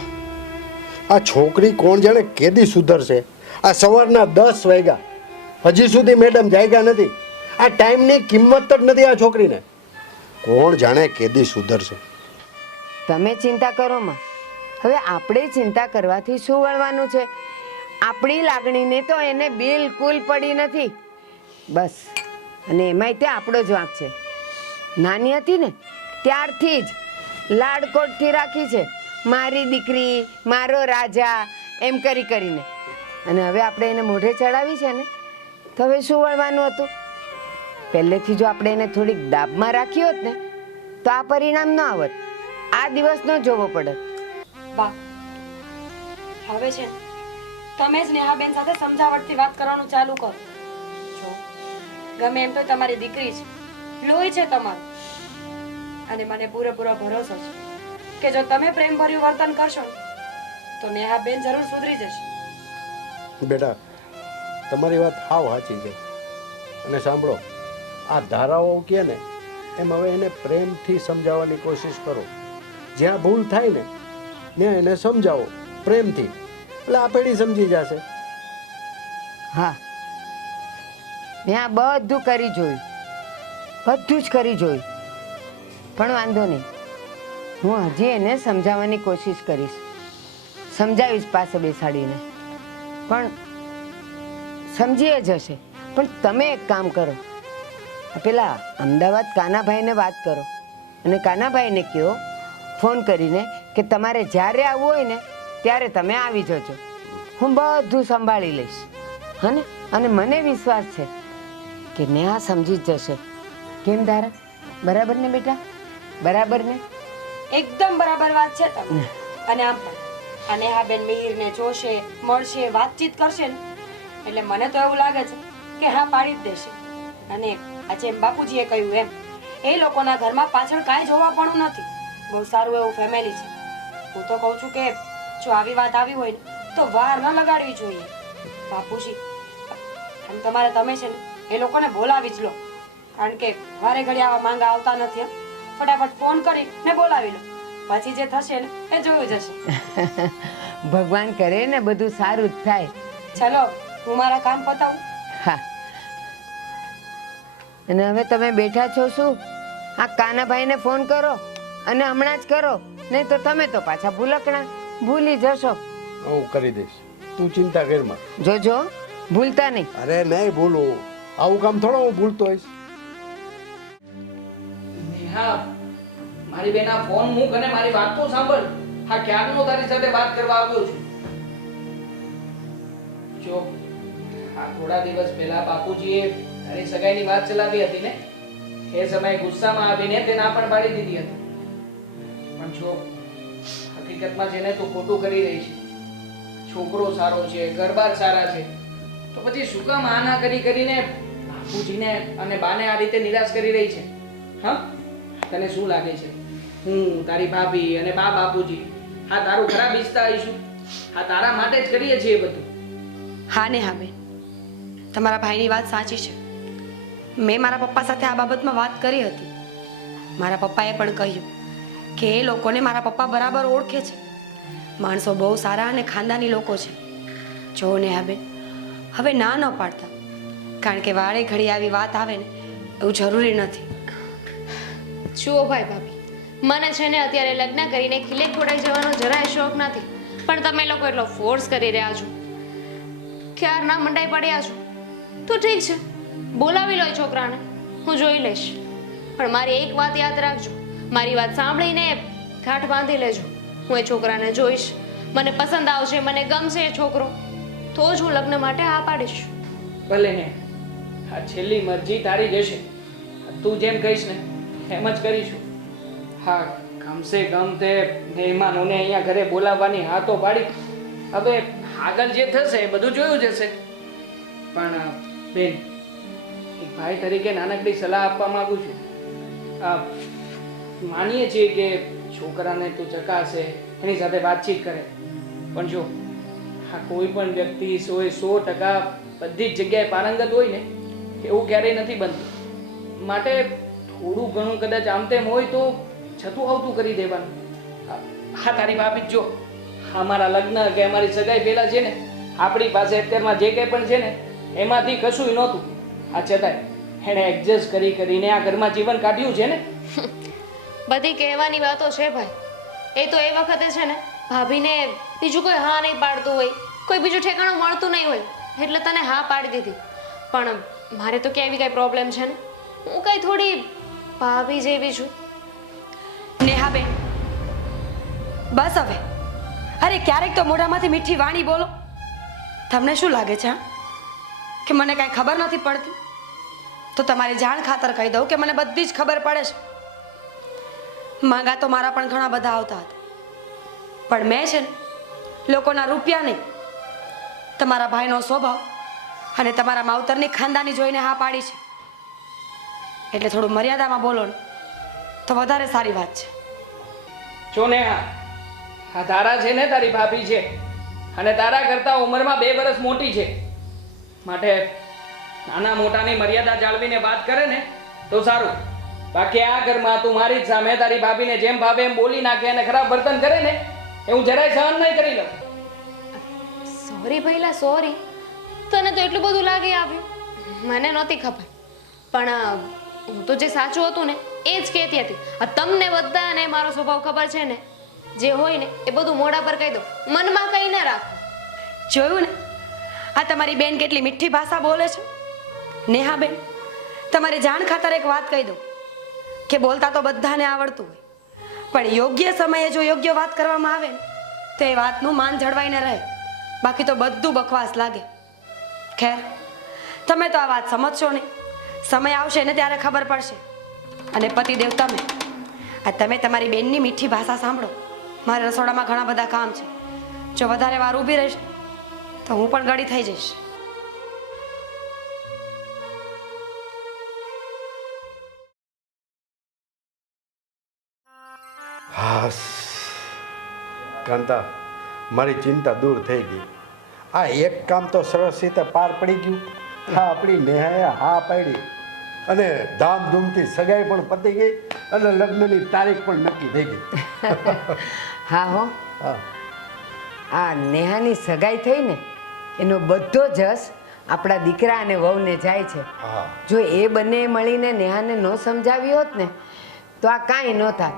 આ છોકરી કોણ જાણે કેદી સુધરશે? આ સવારના 10 વાગ્યા હજી સુધી મેડમ જાગ્યા નથી. આ ટાઈમની કિંમત જ નથી આ છોકરીને. કોણ જાણે કેદી સુધરશે? તમે ચિંતા કરો માં, હવે આપણે ચિંતા કરવાથી શું વળવાનું છે? આપણી લાગણીને તો એને બિલકુલ પડી નથી. બસ, અને એમાંય તે આપણો જ વાંક છે. નાની હતી ને ત્યારથી જ લાડકોટથી રાખી છે, મારી દીકરી, મારો રાજા એમ કરીને. અને હવે આપણે એને મોઢે ચડાવી છે ને, તો હવે શું વળવાનું હતું? પહેલેથી જો આપણે એને થોડીક દાબમાં રાખી હોત ને તો આ પરિણામ ન આવત, આ દિવસ ન જોવો પડત. બા, હવે છે તમે જ નેહાબેન સાથે સમજાવટથી વાત કરવાનું ચાલુ કરો. જો ગમે એમ તો તમારી દીકરી છે, લોહી છે તમારું, અને મને પૂરેપૂરો ભરોસો છે કે જો તમે પ્રેમભર્યું વર્તન કરશો તો નેહાબેન જરૂર સુધરી જશે. બેટા, તમારી વાત હાવ સાચી છે. અને સાંભળો, આ ધારાઓ કહે ને એમ હવે એને પ્રેમથી સમજાવવાની કોશિશ કરો. જ્યાં ભૂલ થાય ને ત્યાં એને સમજાવો પ્રેમથી, એટલે આ પેઢી સમજી જશે. હા, મેં આ બધું કરી જોયું, બધું જ કરી જોયું, પણ વાંધો નહીં. હું હજી એને સમજાવવાની કોશિશ કરીશ, સમજાવીશ પાસે બેસાડીને, પણ સમજી જશે. પણ તમે એક કામ કરો, પેલા અમદાવાદ કાનાભાઈને વાત કરો અને કાનાભાઈને કહો ફોન કરીને કે તમારે જ્યારે આવવું હોય ને ત્યારે તમે આવી જજો, હું બધું સંભાળી લઈશ. હા ને? અને મને વિશ્વાસ છે કે નેહા સમજી જ જશે. કેમ ધારા, બરાબર ને બેટા? બરાબર ને? એકદમ બરાબર વાત છે તમે. અને આમ પણ આ નેહાબેન મિહિરને જોશે, મળશે, વાતચીત કરશે ને એટલે મને તો એવું લાગે છે કે હા પાડી જ દેશે. અને આજે એમ બાપુજીએ કહ્યું એમ, એ લોકોના ઘરમાં પાછળ કાંઈ જોવા પણ નથી, બહુ સારું એવું ફેમિલી છે. હું તો કહું છું કે જો આવી વાત આવી હોય ને તો વાર ન લગાડવી જોઈએ. બાપુજી, એમ તમારે તમે છે ને એ લોકોને બોલાવી જ લો, કારણ કે વારે ઘડી આવા માંગા આવતા નથી. ફટાફટ ફોન કરી ને બોલાવી લો, પછી જે થશે ને એ જોયું જશે. ભગવાન કરે ને બધું સારું જ થાય. ચલો, હું મારા કામ પતાવું. હા, અને હવે તમે બેઠા છો શું? આ કાનાભાઈને ફોન કરો, અને હમણાં જ કરો, નહીં તો તમે તો પાછા ભૂલકણા ભૂલી જશો. હું કરી દઈશ, તું ચિંતા કરમાં. જોજો ભૂલતા નહીં. અરે નહીં ભૂલું, આવું કામ થોડો હું ભૂલતો હોઈશ. નેહા, મારી બેન આ ફોન મૂક અને મારી વાત તો સાંભળ. હા, ક્યારનો તારી સાથે વાત કરવા આવ્યો છું. જો આ થોડા દિવસ પહેલા બાપુજીએ તારી સગાઈની વાત ચલાવી હતી ને, એ સમયે ગુસ્સામાં આવીને તે ના પણ પાડી દીધી હતી. પણ જો હકીકતમાં જેને તું ખોટું કરી રહી છે, છોકરો સારો છે, ઘરબાર સારા છે, તો પછી શું કામ આના કરીને બાપુજીને અને બાને આ રીતે નિરાશ કરી રહી છે? હા, તને શું લાગે છે હું, તારી ભાભી અને બાપુજી હા તારું ખરાબ ઈચ્છતા આવીશું? હા, તારા માટે જ કરીએ છીએ બધું. હા ને હા બેન, તમારા ભાઈની વાત સાચી છે. મેં મારા પપ્પા સાથે આ બાબતમાં વાત કરી હતી. મારા પપ્પાએ પણ કહ્યું કે એ લોકોને મારા પપ્પા બરાબર ઓળખે છે. માણસો બહુ સારા અને ખાનદાની લોકો છે. જો ને હા બેન, હવે ના ન પાડતા, કારણ કે વાળે ઘડી આવી વાત આવે ને એવું જરૂરી નથી. જુઓ ભાઈ ભાભી, મને છે ને અત્યારે લગ્ન કરીને ખીલે ખોડાઈ જવાનો જરાય શોખ નથી, પણ તમે લોકો એટલો ફોર્સ કરી રહ્યા છો. ક્યારના મંડાઈ પડ્યા છો તો ઠીક છે, બોલાવી લો એ છોકરાને, હું જોઈ લઈશ. પણ મારી એક વાત યાદ રાખજો, મારી વાત સાંભળીને ગાંઠ બાંધી લેજો. હું એ છોકરાને જોઈશ, મને પસંદ આવશે, મને ગમશે એ છોકરો, તો જ હું લગ્ન માટે હા પાડીશ. ભલે ને, આ છેલ્લી મરજી તારી જશે. તું જેમ કહીશ ને એમ જ કરીશું. હા, ગમશે ગમતે મહેમાનોને અહીંયા ઘરે બોલાવવાની હા તો પાડી. હવે આગળ જે થશે એ બધું જોયું જશે. પણ બેન, એક ભાઈ તરીકે નાનકડી સલાહ આપવા માંગુ છું. માનીએ છીએ કે છોકરાને તું ચકાસે, એની સાથે વાતચીત કરે, પણ જો હા કોઈ પણ વ્યક્તિ 100% બધી જ જગ્યાએ પારંગત હોય ને એવું ક્યારેય નથી બનતું. માટે થોડું ઘણું કદાચ આમ તેમ હોય તો છતું આવતું કરી દેવાનું. હા, તારી ભાભી જો અમારા લગ્ન કે અમારી સગાઈ પહેલા છે ને આપણી પાસે અત્યારમાં જે કંઈ પણ છે ને એમાંથી કશું નહોતું. આ છતાંય એણે એડજસ્ટ કરીને આ ઘરમાં જીવન કાઢ્યું છે ને. બધી કહેવાની વાતો છે ભાઈ, એ તો એ વખતે છે ને ભાભીને બીજું કોઈ હા નહીં પાડતું હોય, કોઈ બીજું ઠેકાણું મળતું નહીં હોય એટલે તને હા પાડી દીધી. પણ મારે તો ક્યાં એવી કાંઈ પ્રોબ્લેમ છે ને, હું કાંઈ થોડી ભાભી જેવી છું. નેહા બેન, બસ હવે. અરે ક્યારેક તો મોઢામાંથી મીઠી વાણી બોલો. તમને શું લાગે છે કે મને કાંઈ ખબર નથી પડતી? તો તમારી જાણ ખાતર કહી દઉં કે મને બધી જ ખબર પડે છે. માંગા તો મારા પણ ઘણા બધા આવતા હતા, પણ મેં છે ને લોકોના રૂપિયા નહીં, તમારા ભાઈનો સ્વભાવ અને તમારા માવતરની ખાનદાની જોઈને હા પાડી છે. એટલે થોડું મર્યાદામાં બોલો ને તો વધારે સારી વાત છે. જો ને આ તારા છે ને તારી ભાભી છે અને તારા કરતા ઉંમરમાં 2 વર્ષ મોટી છે. માટે નાના મોટાની મર્યાદા જાળવીને વાત કરે ને તો સારું. બાકી આ ઘરમાં તું મારી જ સામે તારી ભાભીને જેમ ભાવે એમ બોલી નાખે અને ખરાબ વર્તન કરે ને એ હું જરાય સહન નહીં કરી લઉં. સોરી ભઈલા સોરી, તને તો એટલું બધું લાગી આવ્યું, મને નહોતી ખબર. પણ હું તો જે સાચું હતું ને એ જ કહેતી હતી. આ તમને બધાને મારો સ્વભાવ ખબર છે ને, જે હોય ને એ બધું મોઢા પર કહી દો, મનમાં કંઈ ના રાખો. જોયું ને આ તમારી બેન કેટલી મીઠી ભાષા બોલે છે. નેહા બેન, તમારી જાણ ખાતર એક વાત કહી દઉં કે બોલતા તો બધાને આવડતું હોય, પણ યોગ્ય સમયે જો યોગ્ય વાત કરવામાં આવે ને તો એ વાતનું માન જળવાઈને રહે, બાકી તો બધું બકવાસ લાગે. ખેર, તમે તો આ વાત સમજશો નહીં, સમય આવશે ને ત્યારે ખબર પડશે. અને પતિદેવ તમે તમારી બેનની મીઠી ભાષા સાંભળો. મારે રસોડામાં ઘણા બધા કામ છે, જો વધારે વાર ઊભી રહીશ તો હું પણ ગળી થઈ જઈશ. હાસ કાંતા, મારી ચિંતા દૂર થઈ ગઈ. આ એક કામ તો સરસ રીતે પાર પડી ગયું. હા, આપણી નેહાએ હા પાડી અને ધામધૂમથી સગાઈ પણ પતી ગઈ અને લગ્નની તારીખ પણ નક્કી થઈ ગઈ. હા હો, હા, આ નેહાની સગાઈ થઈ ને એનો બધો જશ આપણા દીકરા અને વહુને જાય છે. હા. જો એ બંને મળીને નેહાને ન સમજાવી હોત ને તો આ કાંઈ ન થાત.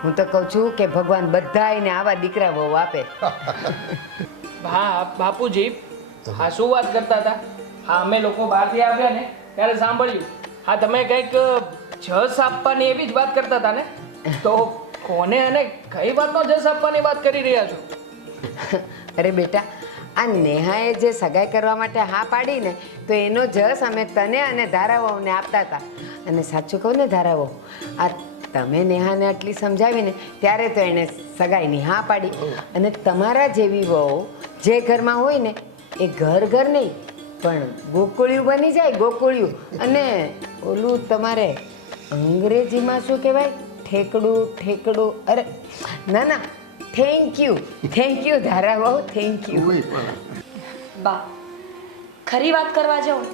હું તો કહું છું કે ભગવાન બધાયને આવા દીકરા વહુ આપે. હા બાપુજી, હા શું વાત કરતા હતા? હા, અમે લોકો બહારથી આવ્યા ને ત્યારે સાંભળ્યું. હા, તમે કંઈક જસ આપવાની એવી જ વાત કરતા હતા ને, તો કોને અને કઈ વાતનો જસ આપવાની વાત કરી રહ્યા છો? અરે બેટા, આ નેહાએ જે સગાઈ કરવા માટે હા પાડી ને તો એનો જસ અમે તને અને ધારાવોને આપતા હતા. અને સાચું કહું ને ધારાવો, આ તમે નેહાને આટલી સમજાવીને ત્યારે તો એણે સગાઈની હા પાડી. અને તમારા જેવી વહુ જે ઘરમાં હોય ને એ ઘર નહીં પણ ગોકુળિયું બની જાય, ગોકુળિયું. અને ઓલું તમારે અંગ્રેજીમાં શું કહેવાય? ઠેકડું. અરે ના, થેન્ક યુ ધારા વહુ, થેન્ક યુ. બા, ખરી વાત કરવા જાઉં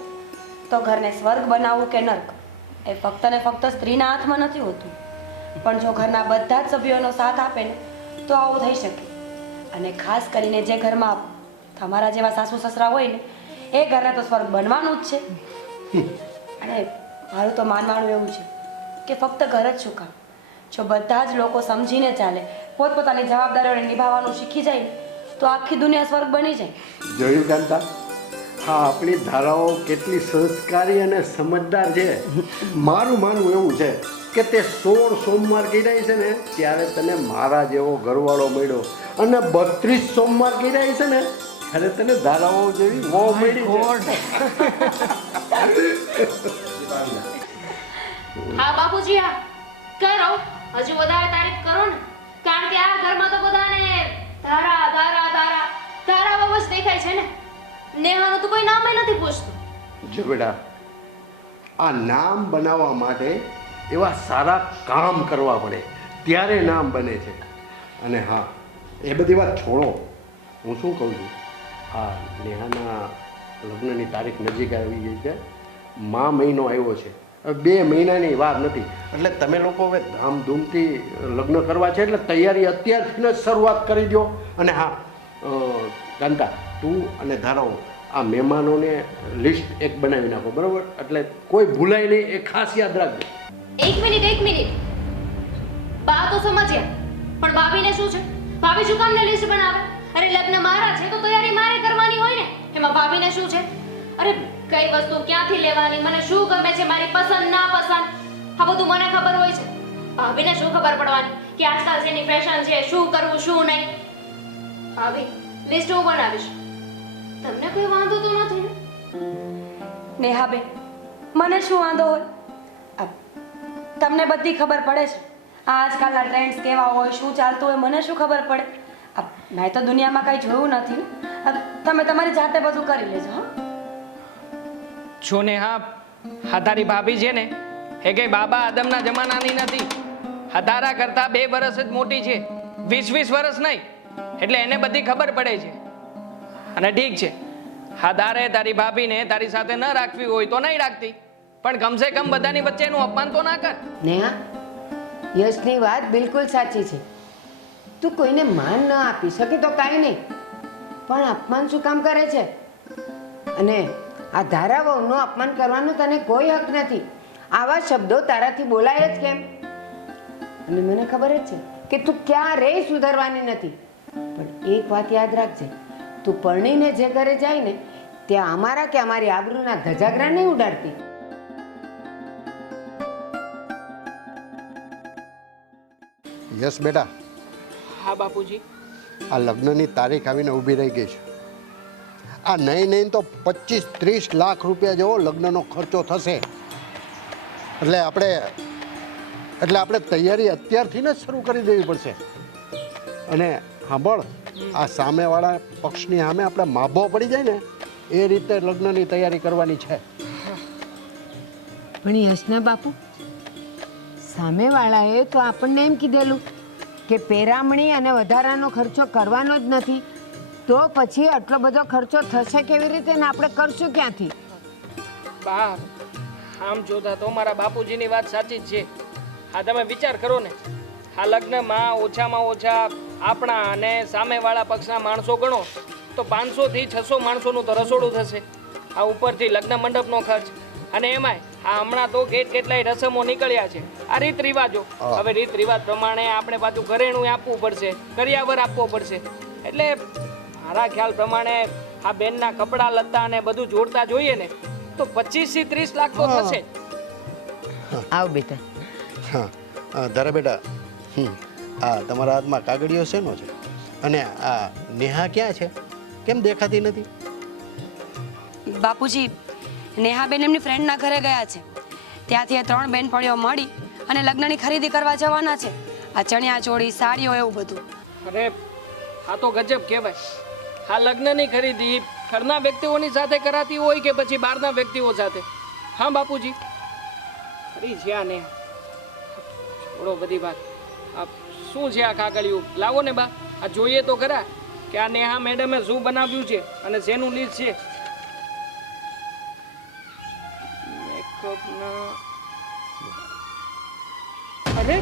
તો ઘરને સ્વર્ગ બનાવવું કે નર્ક એ ફક્ત ને ફક્ત સ્ત્રીના હાથમાં નથી હોતું, પણ જો ઘરના બધા જ સભ્યોનો સાથ આપે ને તો આવું થઈ શકે. અને ખાસ કરીને જે ઘરમાં તમારા જેવા સાસુ સસરા હોય ને એ ઘરને તો સ્વર્ગ બનવાનું જ છે. અને મારું તો માનવાનું એવું છે કે ફક્ત ઘર જ શું કામ, જો બધા જ લોકો સમજીને ચાલે, પોતપોતાની જવાબદારીઓને નિભાવવાનું શીખી જાય તો આખી દુનિયા સ્વર્ગ બની જાય. જોયું કાંતા, હા આપણી ધારાઓ કેટલી સંસ્કારી અને સમજદાર છે. મારું માનવું એવું છે કે તે 16 સોમવાર કર્યા છે ને ત્યારે તને મારા જેવો ઘરવાળો મળ્યો, અને 32 સોમવાર કર્યા છે ને ત્યારે તને ધારાઓ જેવી વહુ મળી છે. હા બાપુજી, હા કરો, હજુ વધારે તારીફ કરો ને, કારણ કે આ ઘરમાં તો બધાને ધારા બહુ જ દેખાય છે ને. નેહાનું તો કોઈ નામ નથી પૂછતું. જો બેટા, આ નામ બનાવવા માટે એવા સારા કામ કરવા પડે ત્યારે નામ બને છે. અને હા, એ બધી વાત છોડો, હું શું કહું છું, આ નેહાના લગ્નની તારીખ નજીક આવી ગઈ છે, મહિનો આવ્યો છે, હવે 2 મહિનાની વાર નથી. એટલે તમે લોકો હવે ધામધૂમથી લગ્ન કરવા છે એટલે તૈયારી અત્યારથી જ શરૂઆત કરી દો. અને હા કાંતા, તું અને ધારાઓ આ મહેમાનોને લિસ્ટ એક બનાવી નાખો, બરાબર? એટલે કોઈ ભૂલાય નહીં, એ ખાસ યાદ રાખજો. એક મિનિટ, બા તો સમજ્યા, પણ ભાભીને શું છે? ભાભી શું કામને લિસ્ટ બનાવે? અરે લગ્ન મારા છે તો તૈયારી મારે કરવાની હોય ને, એમાં ભાભીને શું છે? અરે કઈ વસ્તુ ક્યાંથી લેવાની, મને શું ગમે છે, મારી પસંદ ના પસંદ, આ બધું મને ખબર હોય છે. ભાભીને શું ખબર પડવાની કે આજકાલ જેની ફેશન છે, શું કરવું શું નહીં. ભાભી લિસ્ટ હું બનાવીશ, તમને કોઈ વાંધો તો નથી ને? નેહાબેન, મને શું વાંધો હોય? તમને બધી ખબર પડે છે આજકાલના ટ્રેન્ડ્સ કેવા હોય, શું ચાલતું હોય, મને શું ખબર પડે? મેં તો દુનિયામાં કંઈ જોયું નથી ને. તમે તમારી જાતે બધું કરી લેજો. હા જો ને, હા તારી ભાભી છે ને એ કઈ બાબા આદમના જમાનાની નથી. હા તારા કરતા 2 વર્ષ જ મોટી છે, 20 વર્ષ નહીં. એટલે એને બધી ખબર પડે છે. અને ઠીક છે, હા તારે તારી ભાભીને તારી સાથે ન રાખવી હોય તો નહીં રાખતી, પણ કમસે કમ બધાની વચ્ચે એનું અપમાન તો ના કર. નેહા, યશની વાત બિલકુલ સાચી છે. તું કોઈને માન ન આપી શકે તો કાંઈ નહીં, પણ અપમાન શું કામ કરે છે? અને આ ધારાવહુનું અપમાન કરવાનું તને કોઈ હક નથી. આવા શબ્દો તારાથી બોલાય જ કેમ? અને મને ખબર જ છે કે તું ક્યારેય સુધરવાની નથી. પણ એક વાત યાદ રાખજે, તું પરણીને જે ઘરે જાય ને ત્યાં અમારા કે અમારી આબરૂના ધજાગરા નહીં ઉડાડતી. યસ બેટા. હા બાપુજી. આ લગ્નની તારીખ આવીને ઊભી રહી ગઈ છે. આ નહીં તો 25-30 લાખ રૂપિયા જેવો લગ્નનો ખર્ચો થશે. એટલે આપણે તૈયારી અત્યારથી જ શરૂ કરી દેવી પડશે. અને સાંભળ, આ સામેવાળા પક્ષની સામે આપણે માભો પડી જાય ને એ રીતે લગ્નની તૈયારી કરવાની છે. પણ યશના બાપુ, સામેવાળાએ તો આપણને એમ કીધેલું કે પેરામણી અને વધારાનો ખર્ચો કરવાનો જ નથી, તો પછી આટલો બધો ખર્ચો થશે કેવી રીતે ને આપણે કરશું ક્યાંથી? બા, આમ જોતા તો મારા બાપુજીની વાત સાચી જ છે. હા તમે વિચાર કરો ને, આ લગ્નમાં ઓછામાં ઓછા આપણા અને સામેવાળા પક્ષના માણસો ગણો તો 500 થી 600 માણસોનું તો રસોડું થશે. આ ઉપરથી લગ્ન મંડપનો ખર્ચ, અને એમાંય આ હમણાં તો કેટલાય રસમો નીકળ્યા છે, આ રીત રિવાજો. હવે રીત રિવાજ પ્રમાણે આપણે પાછું ઘરેણું આપવું પડશે, કરિયાવર આપવો પડશે. એટલે મારા ખ્યાલ પ્રમાણે આ બેનના કપડાં લત્તા અને બધું જોડતા જોઈએ ને તો 25 થી 30 લાખ તો થશે. આવ બેટા. હા ધારા બેટા, આ તમારા હાથમાં કાગળિયો શેનો છે? અને આ નેહા ક્યાં છે? કેમ દેખાતી નથી? બાપુજી, નેહાબેન એમની ફ્રેન્ડના ઘરે ગયા છે. ત્યાંથી એ 3 બહેનપણીઓ મળી અને લગ્નની ખરીદી કરવા જવાના છે. આ ચણિયા ચોળી સાડીઓ એવું બધું. અરે આ તો ગજબ કહેવાય. આ લગ્નની ખરીદી ઘરના વ્યક્તિઓની સાથે કરાતી હોય કે પછી બહારના વ્યક્તિઓ સાથે? હા બાપુજી, ખરી છે આ ને. છોડો બધી વાત. આ શું છે આ કાગળિયું? લાવો ને બા, આ જોઈએ તો ખરા કે આ નેહા મેડમે શું બનાવ્યું છે અને શેનું લીધ છે. મેકઅપના અરે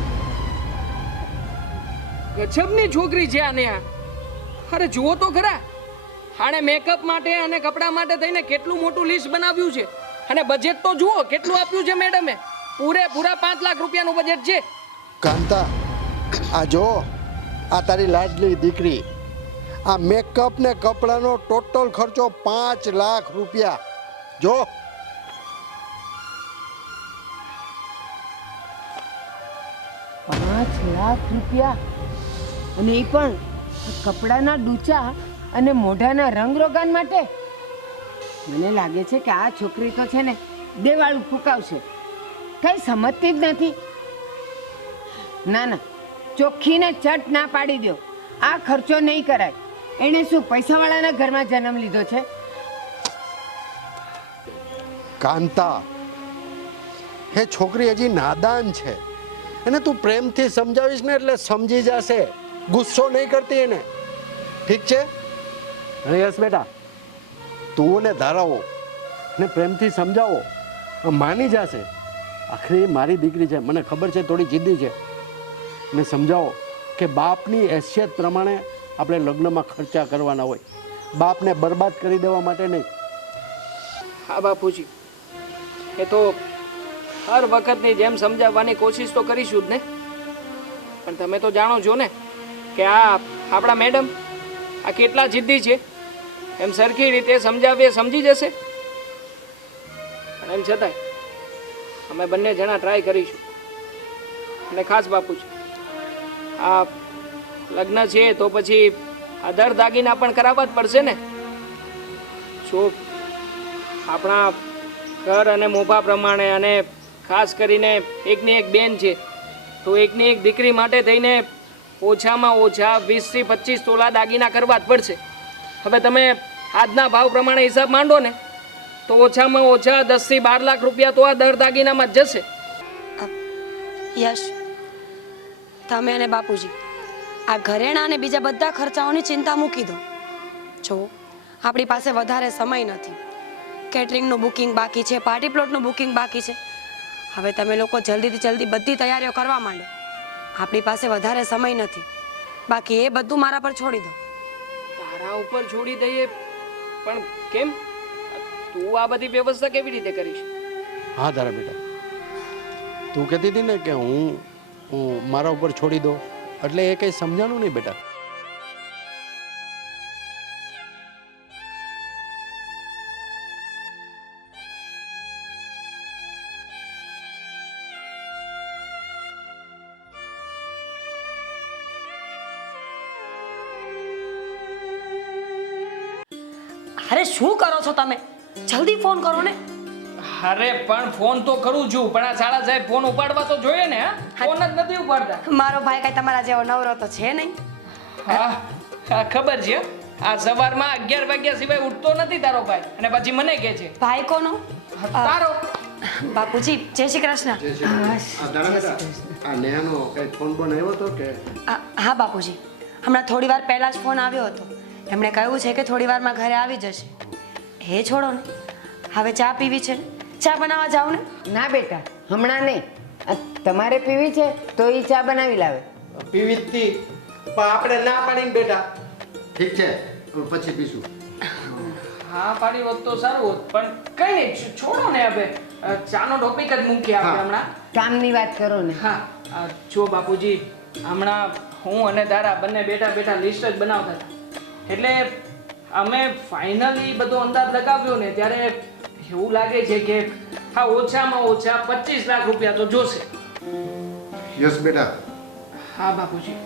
ગજબની છોકરી છે આ નેહા. અરે જુઓ તો ખરા, આણે મેકઅપ માટે અને કપડા માટે થઈને કેટલું મોટું લિસ્ટ બનાવ્યું છે. અને બજેટ તો જુઓ કેટલું આપ્યું છે મેડમે. પૂરેપૂરા 5 લાખ રૂપિયાનું બજેટ છે. કાંતા, આ જો, આ તારી લાડલી દીકરી, આ મેકઅપ ને કપડાનો ટોટલ ખર્ચો 5 લાખ રૂપિયા. જો 5 લાખ રૂપિયા, અને એ પણ કપડાના ડૂચા અને મોઢાના રંગરોગાન માટે. મને લાગે છે કે આ છોકરી તો છે ને દેવાળું ફૂંકાવશે. કઈ સમજતી જ નથી. ના ના, ચોખ્ખીને ચટ ના પાડી દો. આ ખર્ચો નહીં કરાય. એણે શું પૈસાવાળાના ઘરમાં જન્મ લીધો છે? કાંતા, હે છોકરી હજી નાદાન છે. એને તું પ્રેમથી સમજાવીશ ને એટલે સમજી જશે. ગુસ્સો નહીં કરતી એને, ઠીક છે? અને યસ બેટા, તું ને ધારાવો ને પ્રેમથી સમજાવો, માની જશે. આખરી મારી દીકરી છે, મને ખબર છે થોડી જિદ્દી છે. ને સમજાવો કે બાપની હેસિયત પ્રમાણે આપણે લગ્નમાં ખર્ચા કરવાના હોય, બાપને બરબાદ કરી દેવા માટે નહીં. હા બાપુજી, એ તો હર વખતની જેમ સમજાવવાની કોશિશ તો કરીશું જ ને. પણ તમે તો જાણો છો ને કે આ આપણા મેડમ આ કેટલા જિદ્દી છે. એમ સરખી રીતે સમજાવીએ સમજી જશે. પણ એમ છતાંય અમે બંને જણા ટ્રાય કરીશું. અને ખાસ બાપુજી, આ લગ્ન છે તો પછી આ દર દાગીના પણ કરાવવા જ પડશે ને. જો આપણા ઘર અને મોભા પ્રમાણે, અને ખાસ કરીને એકની એક બેન છે તો એકની એક દીકરી માટે થઈને ઓછામાં ઓછા 20 થી 25 તોલા દાગીના કરવા જ પડશે. હવે તમે આજના ભાવ પ્રમાણે હિસાબ માંડો ને તો ઓછામાં ઓછા 10 થી 12 લાખ રૂપિયા તો આ દર દાગીનામાં જ જશે. યશ, તમે અને બાપુજી આ ઘરેણાં અને બીજા બધા ખર્ચાઓની ચિંતા મૂકી દો. જો આપણી પાસે વધારે સમય નથી. કેટરિંગનું બુકિંગ બાકી છે, પાર્ટી પ્લોટનું બુકિંગ બાકી છે. હવે તમે લોકો જલ્દીથી જલ્દી બધી તૈયારીઓ કરવા માંડો. આપણી પાસે વધારે સમય નથી. બાકી એ બધું મારા પર છોડી દો. તારા ઉપર છોડી દઈએ? પણ કેમ? તું આ બધી વ્યવસ્થા કેવી રીતે કરીશ? હા તારા બેટા, તું કહેતી હતી ને કે હું મારા ઉપર છોડી દો, એટલે એ કંઈ સમજાણું નહીં બેટા. અરે શું કરો છો તમે? જલ્દી ફોન કરો ને. અરે પણ ફોન તો કરું છું, પણ આ શાળા સાહેબ ફોન ઉપાડવા તો જોઈએ ને. હા, ફોન જ નથી ઉપાડતા. મારો ભાઈ કઈ તમારા જેવો નવરો તો છે નહીં. હા હા, ખબર છે. આ સવારમાં 11 વાગ્યા સિવાય ઉઠતો નથી તારો ભાઈ, અને પછી મને કહે છે. ભાઈ કોનો? તારો. બાપુજી, જય શ્રી કૃષ્ણ. આ નેહાનો કઈ ફોન બોન આવ્યો હતો કે? હા બાપુજી, હમણાં થોડી વાર પહેલા જ ફોન આવ્યો હતો. એમણે કહ્યું છે કે થોડી વારમાં ઘરે આવી જશે. હે છોડો ને, હવે ચા પીવી છે ને? ચા બનાવવા જાવ ને. ના બેટા, હમણાં નહીં. તમારે પીવી છે તો એ ચા બનાવી લાવે. પીવી જ હતી, પણ આપણે ના પાડીને બેટા. ઠીક છે, પછી પીશું. હા પાડી હોત તો સારું હોત, પણ કઈ નહીં, છોડો ને. હવે ચાનો ટોપિક જ મૂકીએ આપણે હમણાં. કામની વાત કરો ને. હા, જો બાપુજી, હમણાં હું અને તારા બંને બેઠા બેઠા લિસ્ટ જ બનાવતા હતા. એટલે અમે ફાઇનલી બધો અંદાજ લગાવ્યો ને ત્યારે એવું લાગે છે કે હા ઓછામાં ઓછા 25 લાખ રૂપિયા તો જોશે. યસ બેટા. હા બાપુજી.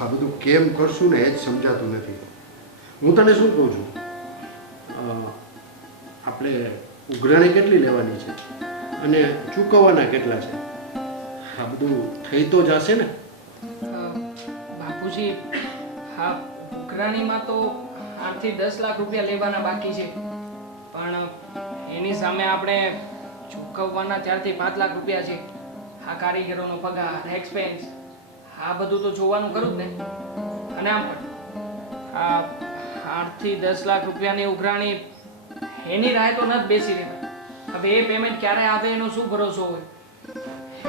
આ બધું કેમ કરશું ને એ જ સમજાતું નથી. હું તને શું કહું છું, આપણે ઉઘરાણી કેટલી લેવાની છે અને ચૂકવવાના કેટલા છે આ બધું થઈ તો જશે ને? બાપુજી, હા, ઉઘરાણીમાં તો 8 થી 10 લાખ રૂપિયા લેવાના બાકી છે, પણ એની સામે આપણે ચૂકવવાના 4 થી 5 લાખ રૂપિયા છે. આ કારીગરોનો પગાર, એક્સપેન્સ, આ બધું તો જોવાનું ખરું જ ને. અને આમ પણ આ 8 થી 10 લાખ રૂપિયાની ઉઘરાણી એની રાહ તો નથી બેસી રહેવાય. હવે એ પેમેન્ટ ક્યારે આવે એનો શું ભરોસો હોય?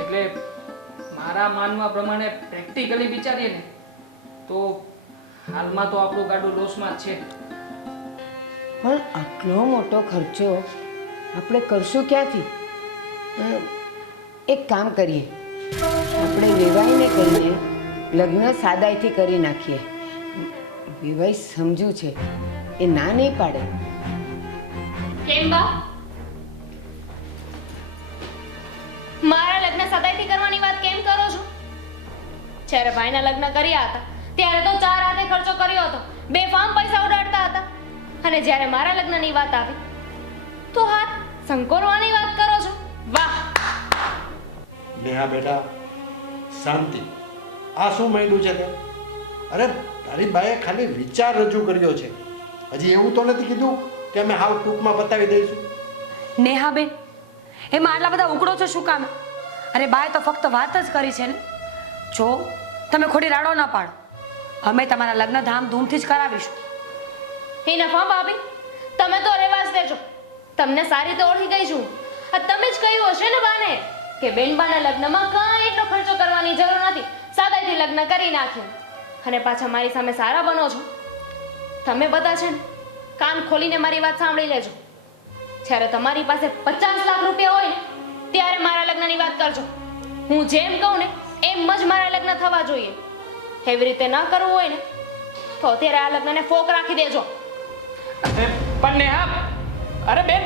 એટલે મારા માનવા પ્રમાણે પ્રેક્ટિકલી વિચારીએ ને તો હાલમાં તો આપણું ગાડું લોસમાં જ છે. પણ આટલો મોટો ખર્ચો આપણે કરશું ક્યાંથી? એક કામ કરીએ, આપણે વેવાઈને કહીએ લગ્ન સાદાઈથી કરી નાખીએ. વેવાઈ સમજુ છે, એ ના નહીં પાડે. કેમ બા? મારા લગ્ન સદાઈથી કરવાની વાત કેમ કરો છો? જ્યારે ભાઈના લગ્ન કર્યા હતા ત્યારે તો 4 હાથે ખર્ચો કર્યો હતો, બેફામ પૈસા ઉડાડતા હતા. અને જ્યારે મારા લગ્નની વાત આવી તો હાથ સંકોરવાની વાત કરો છો. વાહ! નેહા બેટા, શાંતિ. આ શું માંડ્યું છે તે? અરે તારી બાએ ખાલી વિચાર રજૂ કર્યો છે, હજી એવું તો નથી કીધું કે અમે હાવ ટૂંકમાં બતાવી દઈશું. નેહાબેન, એમાં આટલા બધા ઉકળો છો શું કામ? અરે બાએ તો ફક્ત વાત જ કરી છે ને. જો તમે ખોટી રાડો ના પાડો, અમે તમારા લગ્ન ધામધૂમથી જ કરાવીશું. હિનફા ભાભી, તમે તો રેવાજ દેજો. તમને સારી રીતે ઓળખી ગઈ છું. આ તમે જ કહ્યું હશે ને બાને કે બેનબાના લગ્નમાં કાંઈ એટલો ખર્ચો કરવાની જરૂર નથી, સાદાઈથી લગ્ન કરી નાખ્યું. અને પાછા મારી સામે સારા બનો છો. તમે બધા છે ને કાન ખોલીને મારી વાત સાંભળી લેજો. જ્યારે તમારી પાસે 50 લાખ રૂપિયા હોય ને ત્યારે મારા લગ્નની વાત કરજો. હું જેમ કહું ને એમ જ મારા લગ્ન થવા જોઈએ. એવી રીતે ન કરવું હોય ને તો અત્યારે આ લગ્નને ફોક રાખી દેજો. પણ નેહા, અરે બેન,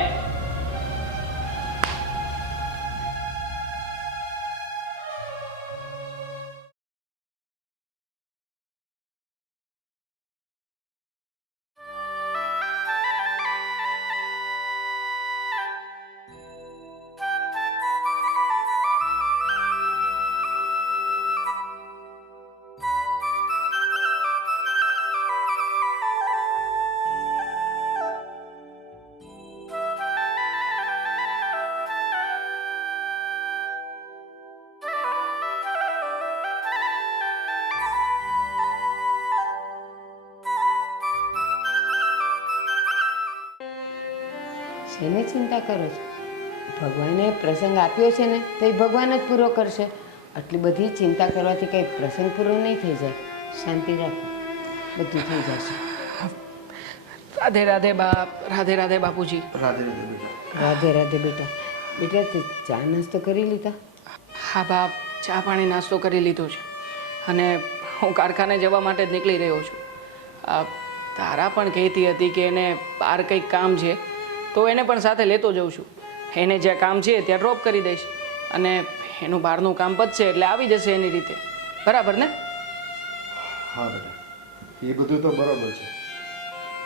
શેની ચિંતા કરો છો? ભગવાને પ્રસંગ આપ્યો છે ને તો એ ભગવાન જ પૂરો કરશે. આટલી બધી ચિંતા કરવાથી કંઈ પ્રસંગ પૂરો નહીં થઈ જાય. શાંતિ રાખો, બધું થઈ જશે. રાધે રાધે બા, રાધે રાધે બાપુજી. રાધે રાધે બેટા. રાધે રાધે બેટા. બેટા તે ચા નાસ્તો કરી લીધા? હા બાપ, ચા પાણી નાસ્તો કરી લીધો છે અને હું કારખાને જવા માટે જ નીકળી રહ્યો છું. તારા પણ કહેતી હતી કે એને બહાર કંઈક કામ છે તો એને પણ સાથે લેતો જઉં છું. એને જ્યાં કામ છે ત્યાં ડ્રોપ કરી દઈશ અને એનું બહારનું કામ પતશે એટલે આવી જશે એની રીતે. બરાબર ને? હા બેટા, એ બધું તો બરાબર છે,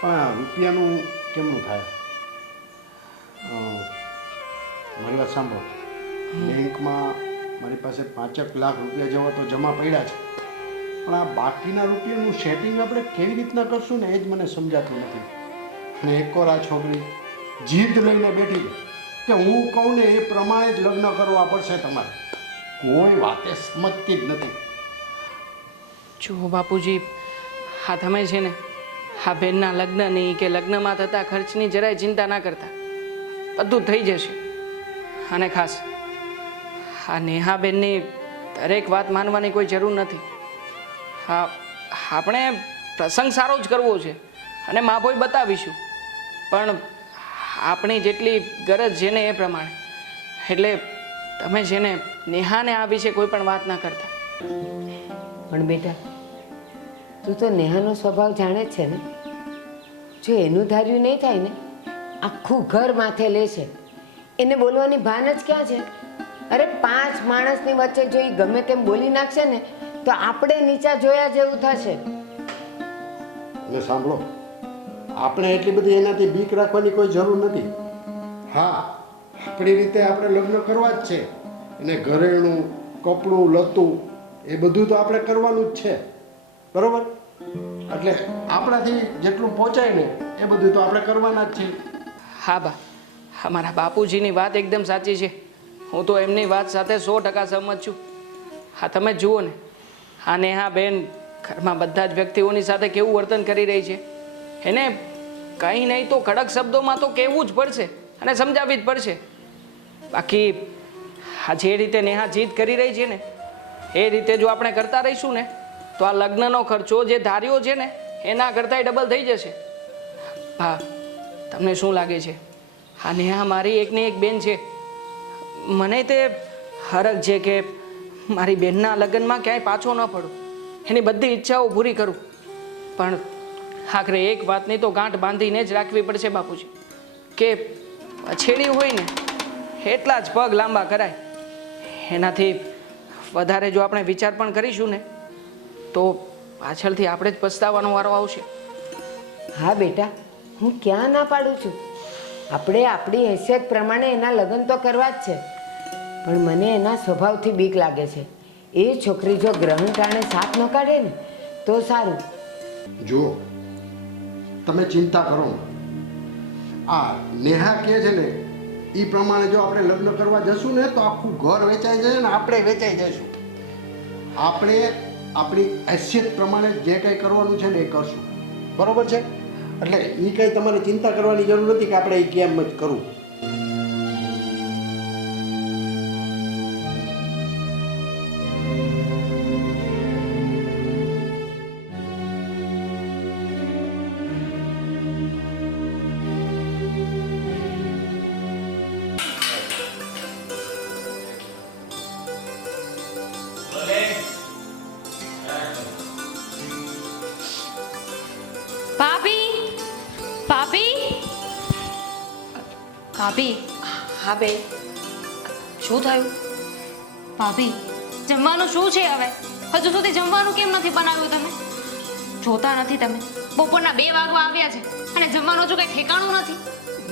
પણ આ રૂપિયાનું કેમનું થાય? મારી વાત સાંભળો, બેંકમાં મારી પાસે 5 લાખ રૂપિયા જેવા તો જમા પડ્યા છે, પણ આ બાકીના રૂપિયાનું સેટિંગ આપણે કેવી રીતના કરશું ને એ જ મને સમજાતું નથી. અને એકવાર આ છોકરી જીદ લઈને બેઠી કે હું કહું ને એ પ્રમાણે જ લગ્ન કરવા પડશે તમારે. કોઈ વાતે સમજતી જ નથી. જુઓ બાપુજી, હા તમે છે ને હા બેનના લગ્નની કે લગ્નમાં થતા ખર્ચની જરાય ચિંતા ના કરતા, બધું થઈ જશે. અને ખાસ હા નેહા બેનની દરેક વાત માનવાની કોઈ જરૂર નથી. હા, આપણે પ્રસંગ સારો જ કરવો છે અને માભોઈ બતાવીશું, પણ આપણી જેટલી ગરજ છે ને એ પ્રમાણે. એટલે તમે છે ને નેહાને આ વિશે કોઈ પણ વાત ના કરતા. પણ બેટા, તું તો નેહાનો સ્વભાવ જાણે જ છે ને. જો એનું ધાર્યું નહીં થાય ને આખું ઘર માથે લે છે. એને બોલવાની ભાન જ ક્યાં છે? અરે 5 માણસની વચ્ચે જો એ ગમે તેમ બોલી નાખશે ને તો આપણે નીચા જોયા જેવું થશે. એટલે સાંભળો, આપણે એટલી બધી એનાથી બીક રાખવાની કોઈ જરૂર નથી. હા, આપણી રીતે આપણે લગ્ન કરવા જ છે, અને ઘરેણું કપડું લતું એ બધું તો આપણે કરવાનું જ છે, બરોબર? એટલે આપણાથી જેટલું પહોંચાય ને એ બધું તો આપણે કરવાના જ છીએ. હા બા, અમારા બાપુજીની વાત એકદમ સાચી છે. હું તો એમની વાત સાથે 100% સહમત છું. હા, તમે જ જુઓ ને, હા નેહા બેન ઘરમાં બધા જ વ્યક્તિઓની સાથે કેવું વર્તન કરી રહી છે. એને કંઈ નહીં તો કડક શબ્દોમાં તો કહેવું જ પડશે અને સમજાવવી જ પડશે. બાકી આ જે રીતે નેહા જીદ કરી રહી છે ને એ રીતે જો આપણે કરતા રહીશું ને તો આ લગ્નનો ખર્ચો જે ધાર્યો છે ને એના કરતાંય ડબલ થઈ જશે. હા, તમને શું લાગે છે? હા નેહા મારી એકની એક બેન છે. મને તે હરખ છે કે મારી બેનના લગ્નમાં ક્યાંય પાછો ન પડું, એની બધી ઈચ્છાઓ પૂરી કરું. પણ આખરે એક વાતની તો ગાંઠ બાંધીને જ રાખવી પડશે બાપુજી કે છેડી હોય ને એટલા જ પગ લાંબા કરાય. એનાથી વધારે જો આપણે વિચાર પણ કરીશું ને તો પાછળથી આપણે જ પસ્તાવાનો વારો આવશે. હા બેટા, હું ક્યાં ના પાડું છું. આપણે આપણી હેસિયત પ્રમાણે એના લગ્ન તો કરવા જ છે, પણ મને એના સ્વભાવથી બીક લાગે છે. એ છોકરી જો ગ્રહણ ટાણે સાથ ન કાઢે ને તો સારું. જુઓ, તમે ચિંતા કરો. આ નેહા કહે છે ને એ પ્રમાણે જો આપણે લગ્ન કરવા જશું ને તો આખું ઘર વેચાઈ જશે ને આપણે વેચાઈ જઈશું. આપણે આપણી હેસિયત પ્રમાણે જે કંઈ કરવાનું છે ને એ કરશું, બરોબર છે? એટલે એ કંઈ તમારે ચિંતા કરવાની જરૂર નથી કે આપણે એ કેમ જ કરવું. ભાભી, ભાભી, ભાભી. હા બેન, શું થયું? ભાભી, જમવાનું શું છે હવે? હજુ સુધી જમવાનું કેમ નથી બનાવ્યું તમે? જોતા નથી તમે? બપોરના 2 વાગવા આવ્યા છે અને જમવાનું હજુ કઈ ઠેકાણું નથી.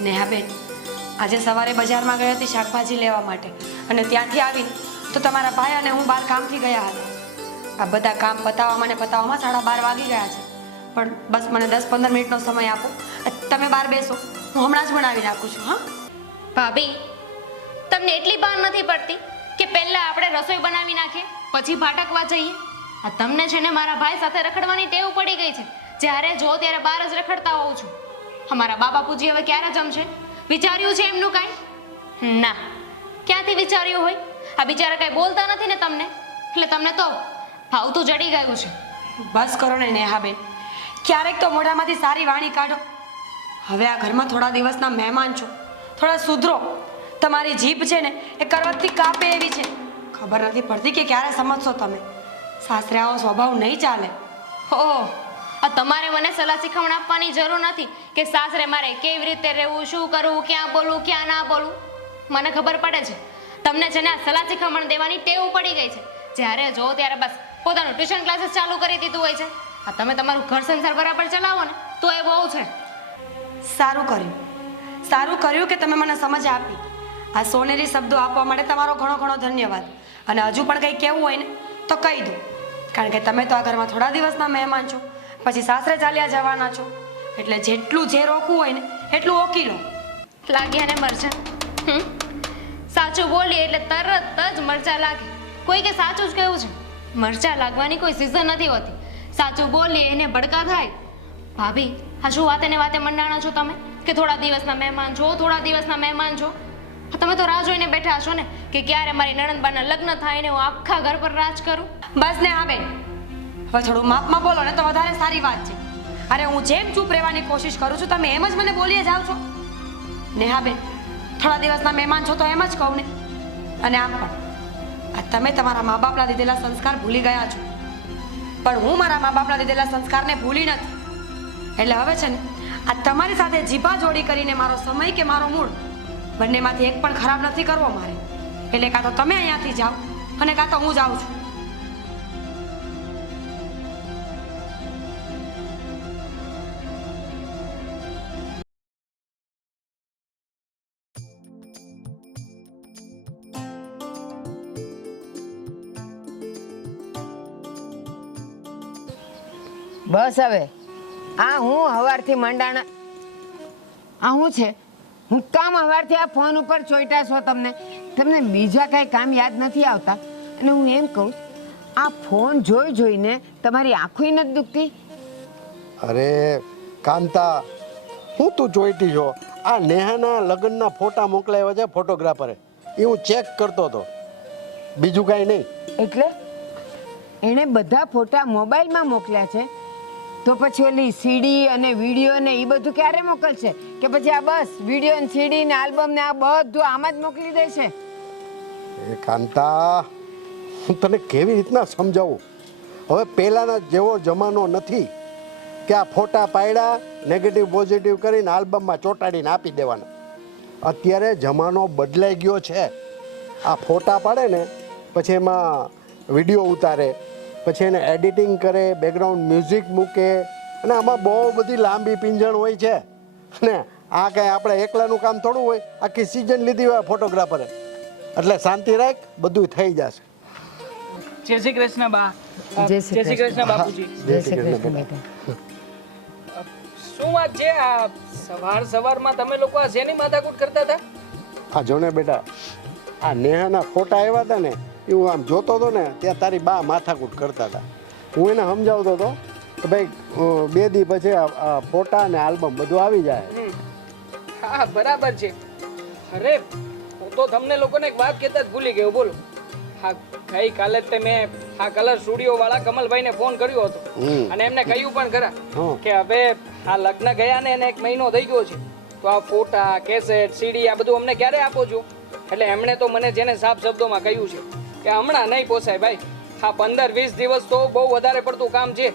નેહા બેન, આજે સવારે બજારમાં ગઈ હતી શાકભાજી લેવા માટે, અને ત્યાંથી આવીને તો તમારા ભાઈ અને હું બહાર કામથી ગયા હતા. આ બધા કામ પતાવવામાં 12:30 વાગી ગયા છે. પણ બસ મને 10-15 મિનિટનો સમય આપો. તમે બહાર બેસો, હું હમણાં જ બનાવી નાખું છું. હા ભાભી, તમને એટલી ભાન નથી પડતી કે પહેલા આપણે રસોઈ બનાવી નાખીએ પછી ભાટકવા જઈએ? આ તમને છે ને મારા ભાઈ સાથે રખડવાની ટેવ પડી ગઈ છે. જ્યારે જો ત્યારે બહાર જ રખડતા હોઉં છું. અમારા બા બાપુજી હવે ક્યારે જમશે? વિચાર્યું છે એમનું કાંઈ? ના, ક્યાંથી વિચાર્યું હોય? આ બિચારા કાંઈ બોલતા નથી ને તમને, એટલે તમને તો ભાવતું જડી ગયું છે. બસ કરો ને નેહાબેન, ક્યારેક તો મોઢામાંથી સારી વાણી કાઢો. હવે આ ઘરમાં થોડા દિવસના મહેમાન છો, થોડા સુધરો. તમારી જીભ છે ને એ કરવતથી કાપે એવી છે. ખબર નથી પડતી કે ક્યારે સમજશો તમે. સાસરે આવો સ્વભાવ નહીં ચાલે. ઓહ, આ તમારે મને સલાહ શીખવણ આપવાની જરૂર નથી કે સાસરે મારે કેવી રીતે રહેવું, શું કરવું, ક્યાં બોલવું, ક્યાં ના બોલવું. મને ખબર પડે છે તમને છે ને આ સલાહ શીખવણ દેવાની ટેવ પડી ગઈ છે. જ્યારે જો ત્યારે બસ પોતાનું ટ્યુશન ક્લાસીસ ચાલુ કરી દીધું હોય છે. આ તમે તમારું ઘર સંસાર બરાબર ચલાવો ને તો એ બહુ છે. સારું કર્યું કે તમે મને સમજ આપી. આ સોનેરી શબ્દો આપવા માટે તમારો ઘણો ઘણો ધન્યવાદ. અને હજુ પણ કંઈ કહેવું હોય ને તો કહી દો, કારણ કે તમે તો આ ઘરમાં થોડા દિવસના મહેમાન છો, પછી સાસરે ચાલ્યા જવાના છો. એટલે જેટલું જે રોકવું હોય ને એટલું ઓકી લો. લાગ્યા ને મરચા? સાચું બોલીએ એટલે તરત જ મરચા લાગે. કોઈ કે સાચું જ કહ્યું છે, મરચા લાગવાની કોઈ સિઝન નથી હોતી. સાચું બોલીએ એને ભડકા થાય. ભાભી, આ શું વાતે ને વાતે મંડાણા છો તમે કે થોડા દિવસના મહેમાન છો, થોડા દિવસના મહેમાન છો? તમે તો રાહ જોઈને બેઠા છો ને કે ક્યારે મારી નણંદબાના લગ્ન થાય ને હું આખા ઘર પર રાજ કરું. બસ ને હા બેન, હવે થોડું માપમાં બોલો ને તો વધારે સારી વાત છે. અરે હું જેમ ચૂપ રહેવાની કોશિશ કરું છું તમે એમ જ મને બોલીએ જાઓ છો. નેહા બેન, થોડા દિવસના મહેમાન છો તો એમ જ કહું ને. અને આમ પણ આ તમે તમારા મા બાપના દીધેલા સંસ્કાર ભૂલી ગયા છો, પણ હું મારા મા બાપના દીધેલા સંસ્કારને ભૂલી નથી. એટલે હવે છે ને આ તમારી સાથે જીભા જોડી કરીને મારો સમય કે મારો મૂડ બંનેમાંથી એક પણ ખરાબ નથી કરવો મારે. એટલે કાં તો તમે અહીંયાથી જાઓ અને કાં તો હું જાઉં છું. બસ હવે આ હું હવારથી મંડાણા આ હું છે હું કામ હવારથી આ ફોન ઉપર ચોઈટા છો તમને બીજા કાંઈ કામ યાદ નથી આવતા અને હું એમ કહું આ ફોન જોઈને તમારી આંખોય નથી દુખતી? અરે કાંતા, હું તું જોઈતી છો? આ નેહાના લગ્નના ફોટા મોકલાવ્યા છે ફોટોગ્રાફરે, એ હું ચેક કરતો હતો, બીજું કાંઈ નહીં. એટલે એણે બધા ફોટા મોબાઈલમાં મોકલ્યા છે તો પછી ઓલી સીડી અને વિડીયો ને એ બધું ક્યારે મોકલશે? કે પછી આ બસ વિડીયો ને સીડી ને આલ્બમ ને આ બધું આમ જ મોકલી દેશે? એ કાંતા, હું તને કેવી રીતના સમજાવું? હવે પહેલાંના જેવો જમાનો નથી કે આ ફોટા પાડ્યા નેગેટિવ પોઝિટિવ કરીને આલ્બમમાં ચોંટાડીને આપી દેવાના. અત્યારે જમાનો બદલાઈ ગયો છે. આ ફોટા પાડે ને પછી એમાં વિડીયો ઉતારે, પછી એને એડિટિંગ કરે, બેકગ્રાઉન્ડ મ્યુઝિક મૂકે, અને આમાં બહુ બધી લાંબી પીંજણ હોય છે. અને આ કાંઈ આપણે એકલાનું કામ થોડું હોય, આખી સિઝન લીધી હોય ફોટોગ્રાફરે. એટલે શાંતિ રાખ, બધું થઈ જશે. જય શ્રી કૃષ્ણ બા. જય જય શ્રી કૃષ્ણ બાપુજી. જય શ્રી કૃષ્ણ બેટા. શું વાત છે આ સવારમાં તમે લોકો આ શેની માથાકૂટ કરતા હતા? આ જો ને બેટા, આ નેહાના ફોટા આવ્યા હતા ને એ હું આમ જોતો હતો ને ત્યાં તારી બા માથાકૂટ કરતા હતા. હું એને સમજાવતો હતો કે ભાઈ 2 દી પછી આ ફોટા અને આલ્બમ બધું આવી જાય. હા બરાબર છે. અરે હું તો તમને લોકોને એક વાત કહેતા જ ભૂલી ગયો. બોલો. હા ગઈકાલે જ મેં આ કલર સ્ટુડિયો વાળા કમલભાઈને ફોન કર્યો હતો અને એમને કહ્યું પણ ખરા કે હવે આ લગ્ન ગયા ને એને 1 મહિનો થઈ ગયો છે, તો આ ફોટા, કેસેટ, સીડી આ બધું અમને ક્યારે આપો છો? એટલે એમણે તો મને જેને સાફ શબ્દોમાં કહ્યું છે કે હમણાં નહીં પોસાય ભાઈ, હા 15-20 દિવસ તો બહુ વધારે પડતું કામ છે,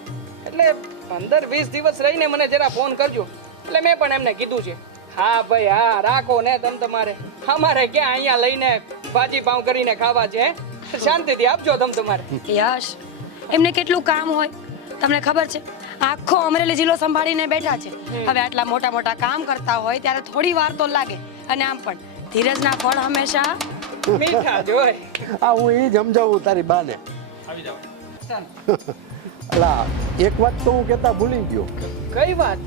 એટલે 15-20 દિવસ રહીને મને જરા ફોન કરજો. એટલે મેં પણ એમને કીધું છે હા ભાઈ હા રાખો ને તમારે, અમારે ક્યાં અહીંયા લઈને ભાજી પાઉં કરીને ખાવા છે, શાંતિથી આપજો તમારે. યશ, એમને કેટલું કામ હોય તમને ખબર છે? આખો અમરેલી જિલ્લો સંભાળીને બેઠા છે. હવે આટલા મોટા મોટા કામ કરતા હોય ત્યારે થોડી વાર તો લાગે. અને આમ પણ ધીરજના ફળ હંમેશા મીઠા જ હોય. આ હું એ જ સમજાવું તારી બાને. અલા એક વાત તો હું કહેતા ભૂલી ગયો. કઈ વાત?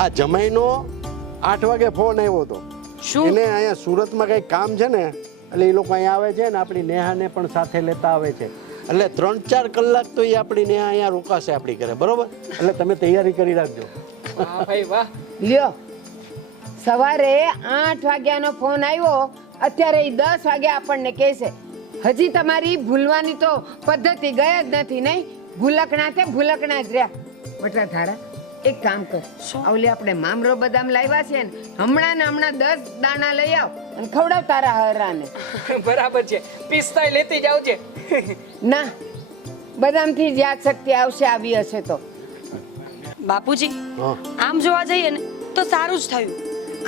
આ જમાઈનો 8 વાગે ફોન આવ્યો હતો. શું? એને અહીંયા સુરતમાં કંઈક કામ છે ને, એટલે એ લોકો અહીંયા આવે છે ને આપણી નેહાને પણ સાથે લેતા આવે છે. એટલે 3-4 કલાક તો એ આપણી નેહા અહીંયા રોકાશે આપણી ઘરે, બરોબર? એટલે તમે તૈયારી કરી રાખજો. વાહ ભાઈ વાહ. લ્યો, સવારે 8 વાગ્યાનો ફોન આવ્યો, અત્યારે 10 વાગે આપણને કહેશે. હજી તમારી ભૂલવાની તો પદ્ધતિ ગઈ જ નથી, નહીં? ભૂલકણા તે ભૂલકણા જ રહ્યા. બટા ધારા, એક કામ કર, ઓલી આપણે મામરો બદામ લાવ્યા છે ને, હમણાં ને હમણાં 10 દાણા લઈ આવ અને ખવડાવ તારા હરાને. બરાબર છે, પિસ્તાય લેતી જાવ છે. ના, બદામથી જ યાદ શક્તિ આવશે, આવી હશે તો. બાપુજી, હા. આમ જોવા જઈએ ને તો સારું જ થયું.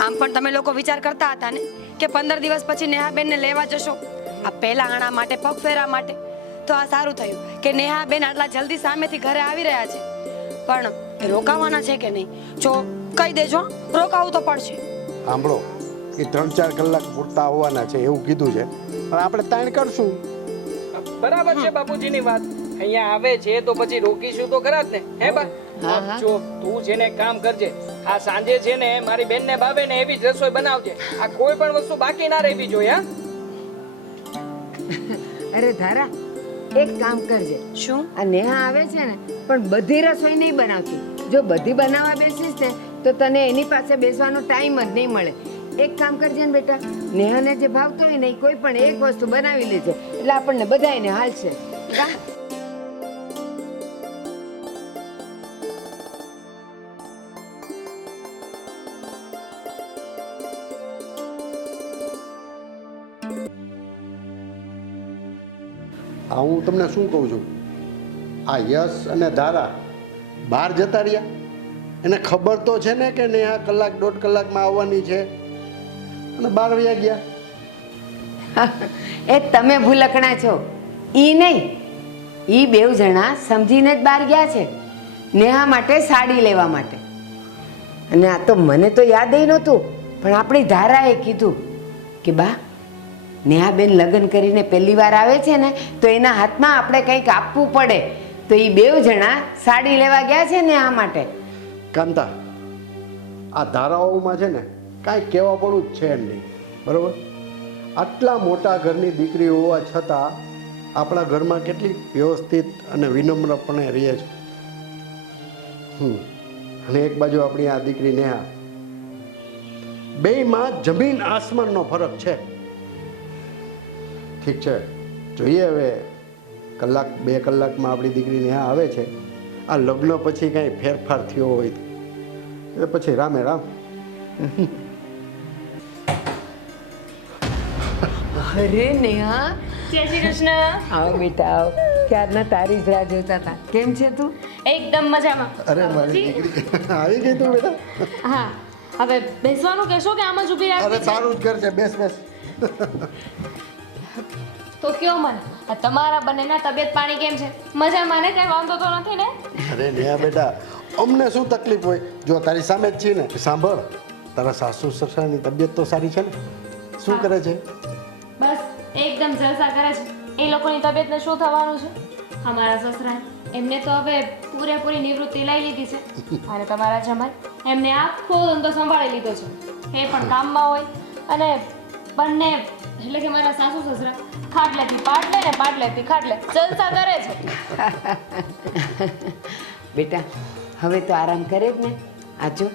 આમ પણ તમે લોકો વિચાર કરતા હતા ને કે 15 દિવસ પછી નેહાબેનને લેવા જશો આ પહેલા આણા માટે, પગફેરા માટે. તો આ સારું થયું કે નેહાબેન આટલા જલ્દી સામેથી ઘરે આવી રહ્યા છે. પણ રોકાવાના છે કે નહીં? જો કહી દેજો, રોકાવું તો પડશે. સાંભળો, એ 3-4 કલાક પૂરતા આવવાના છે એવું કીધું છે, પણ આપણે તાણ કરશું. બરાબર છે બાપુજીની વાત. અહીંયા આવે છે તો પછી રોકીશું તો ખરા જ ને, હે બા? જો તું છે ને એક કામ કરજે, આ સાંજે છે ને મારી બેન ને ભાવે ને એવી જ રસોઈ બનાવજે. આ કોઈ પણ વસ્તુ બાકી ના રહેવી જોઈએ. હા અરે ધારા, એક કામ કરજે. શું? આ નેહા આવે છે ને પણ બધી રસોઈ નહીં બનાવતી. જો બધી બનાવવા બેસીસ ને તો તને એની પાસે બેસવાનો ટાઈમ જ નહીં મળે. એક કામ કરજે ને બેટા, નેહાને જે ભાવતો હોય ને એ કોઈ પણ એક વસ્તુ બનાવી લેજે, એટલે આપણને બધાયને હાલશે. હા, હું તમને શું કહું છું, આ યશ અને ધારા બહાર જતા રહ્યા, એને ખબર તો છે ને કે નેહા 1-1.5 કલાકમાં આવવાની છે, અને 12 વાગ્યા ગયા. એ તમે ભૂલકણા છો, ઈ નહીં. ઈ બેવ જણા સમજીને જ બહાર ગયા છે નેહા માટે સાડી લેવા માટે. અને આ તો મને તો યાદ નહોતું, પણ આપણી ધારાએ કીધું કે બા, નેહાબેન લગ્ન કરીને પહેલી વાર આવે છે ને તો એના હાથમાં આપણે કંઈક આપવું પડે. તો એ બેવ જણા સાડી લેવા ગયા છે ને આ માટે. કાંતા, આ ધારાઓમાં છે ને કાંઈ કહેવા પડવું જ છે નહીં, બરાબર? આટલા મોટા ઘરની દીકરી હોવા છતાં આપણા ઘરમાં કેટલી વ્યવસ્થિત અને વિનમ્રપણે રહે છે. અને એક બાજુ આપણી આ દીકરી નેહા, બેયમાં જમીન આસમાનનો ફરક છે. ઠીક છે, જોઈએ હવે કલાક 2 કલાકમાં આપણી દીકરી નેહા આવે છે. આ લગ્ન પછી કાંઈ ફેરફાર થયો હોય તો પછી રામે રામ. અરે નેહા, જય શ્રી કૃષ્ણ. આવ બેટા આવ. ક્યારના તારી જ રાહ જોતા હતા. કેમ છે તું? એકદમ મજામાં. અરે મારી દીકરી આવી ગઈ તું બેટા. હા, હવે બેસવાનું કહેશો કે આમ જ ઊભી અરે રાખી? સારું જ કર છે, બેસ બેસ. તો કયો મને, આ તમારા બંનેના તબિયત પાણી કેમ છે? મજામાં ને? કઈ વાંધો તો નથી ને? અરે નેહા બેટા, અમને શું તકલીફ હોય? જો તારી સામે જ છીએ ને. સાંભળ, તારા સાસુ સસરાની તબિયત તો સારી છે ને? શું કરે છે? બસ એકદમ જલસા કરે છે. એ લોકોની તબિયતને શું થવાનું છે? અમારા સસરા એમને તો હવે પૂરેપૂરી નિવૃત્તિ લઈ લીધી છે. અને તમારા જમાઈ એમને આખો ધંધો સંભાળી લીધો છે. એ પણ કામમાં હોય અને બંને એટલે કે મારા સાસુ સસરા ખાટલેથી પાટલે ને પાટલેથી ખાટલે જલસા કરે છે. બેટા હવે તો આરામ કરે જ ને. આજો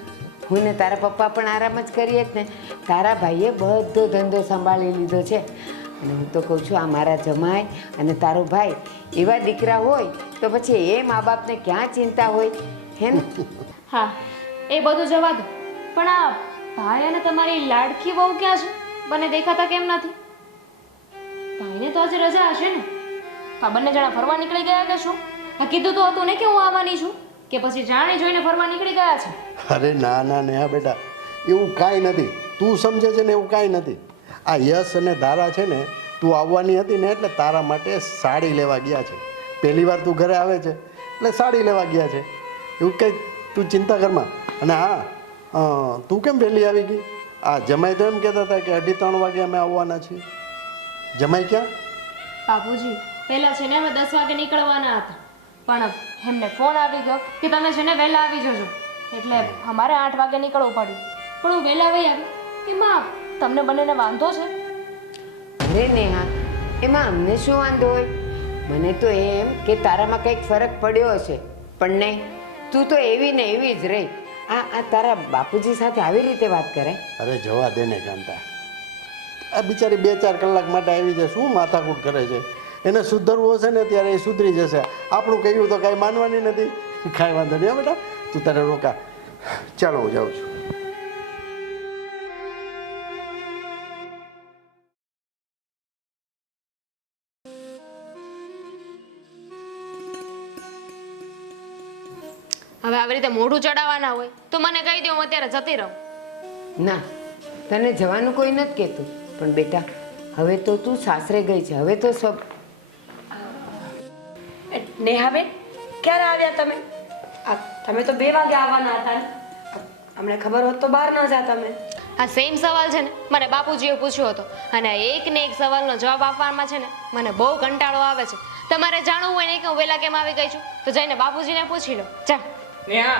હું ને તારા પપ્પા પણ આરામ જ કરીએ જ ને. તારા ભાઈએ બધો ધંધો સંભાળી લીધો છે. અને હું તો કહું છું, આ મારા જમાઈ અને તારો ભાઈ એવા દીકરા હોય તો પછી એ મા બાપને ક્યાં ચિંતા હોય, હે ને? હા, એ બધું જવા દો, પણ આ ભાઈ અને તમારી લાડકી વહુ ક્યાં છે? બંને દેખાતા કેમ નથી? ભાઈને તો આજે રજા હશે ને? આ બંને જણા ફરવા નીકળી ગયા કે શું? આ કીધું તો હતું ને કે હું આવવાની છું, કે પછી જાણી જોઈને ફરવા નીકળી ગયા છે? અરે ના ના નેહા બેટા, એવું કાંઈ નથી. તું સમજે છે ને એવું કાંઈ નથી. આ યશ અને ધારા છે ને, તું આવવાની હતી ને એટલે તારા માટે સાડી લેવા ગયા છે. પહેલી વાર તું ઘરે આવે છે એટલે સાડી લેવા ગયા છે. એવું કંઈ તું ચિંતા કરમાં. અને હા, તું કેમ વહેલી આવી ગઈ? આ જમાઈ તો એમ કહેતા હતા કે 2:30 વાગે અમે આવવાના છીએ. જમાઈ ક્યાં? બાપુજી પહેલા છે ને અમે 10 વાગે નીકળવાના હતા, પણ એમને ફોન આવી ગયો કે તમે છે ને વહેલા આવી જજો, એટલે અમારે 8 વાગે નીકળવું પડ્યું. પણ હું વહેલા વહી આવી. એમાં તમને બંનેને વાંધો છે? અરે નેહા, એમાં અમને શું વાંધો હોય? મને તો એમ કે તારામાં કંઈક ફરક પડ્યો હશે, પણ નહીં, તું તો એવી ને એવી જ રહી. આ તારા બાપુજી સાથે આવી રીતે વાત કરે? અરે જવા દે ને કાંતા, આ બિચારી 2-4 કલાક માટે આવી છે, શું માથાકૂટ કરે છે? એને સુધરવું હશે ને ત્યારે એ સુધરી જશે. આપણું કહ્યું તો કાંઈ માનવાની નથી. કાંઈ વાંધો નહીં બેટા, તું તારે રોકા. ચાલો હું જાઉં છું. હવે આવી રીતે મોઢું ચડાવવાના હોય તો મને કહી દો, હું અત્યારે જતી રહું. ના, તને જવાનું કોઈ નથી કહેતું, પણ બેટા હવે તો તું સાસરે ગઈ છે, હવે તો સબ. નેહાબેન, ક્યારે આવ્યા તમે? તમે તો 2 વાગે આવવાના હતા ને? અમને ખબર હોત તો બહાર ન જા તમે. આ સેમ સવાલ છે ને મને બાપુજીએ પૂછ્યો હતો, અને એક ને એક સવાલનો જવાબ આપવામાં છે ને મને બહુ કંટાળો આવે છે. તમારે જાણવું હોય ને કે હું વહેલા કેમ આવી ગઈ છું તો જઈને બાપુજીને પૂછી લો. જા. નેહા,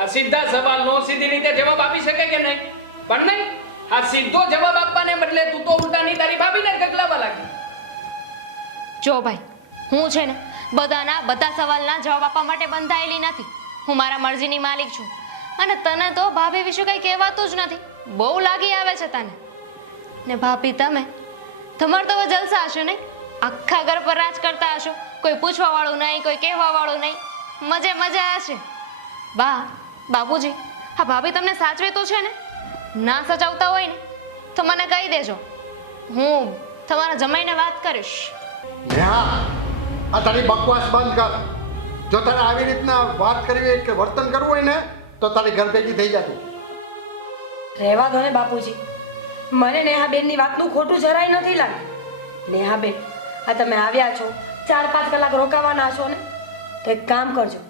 આ સીધા સવાલનો સીધી રીતે જવાબ આપી શકે કે નહીં? પણ નહીં, આ સીધો જવાબ આપવાને બદલે તું તો ઉલટાની તારી ભાભીને ગગલાવા લાગી. જો ભાઈ, હું છે ને બધા સવાલના જવાબ આપવા માટે બંધાયેલી નથી. હું મારા મરજીની માલિક છું, અને તને તો ભાભી વિશે કંઈ કહેવાતું જ નથી. બહુ લાગી આવે છે તને. ને ભાભી તમારે તો જલસા હશે નહીં? આખા ઘર પર રાજ કરતા હશો, કોઈ પૂછવા વાળું નહીં, કોઈ કહેવા વાળું નહીં, મજા હશે. વાહ બાપુજી, હા ભાભી તમને સાચવે તો છે ને? ના સચાવતા હોય ને તો મને કહી દેજો, હું તમારા જમાઈને વાત કરીશ. નેહા, આ તારી બકવાસ બંધ કર. જો તારે આવી રીતના વાત કરવી હોય કે વર્તન કરવું હોય ને તો તારી ઘર ભેગી થઈ જતું. રહેવા દો ને બાપુજી, મને નેહાબેનની વાતનું ખોટું જરાય નથી લાગ્યું. નેહાબેન, આ તમે આવ્યા છો, 4-5 કલાક રોકાવાના છો ને, તો એક કામ કરજો,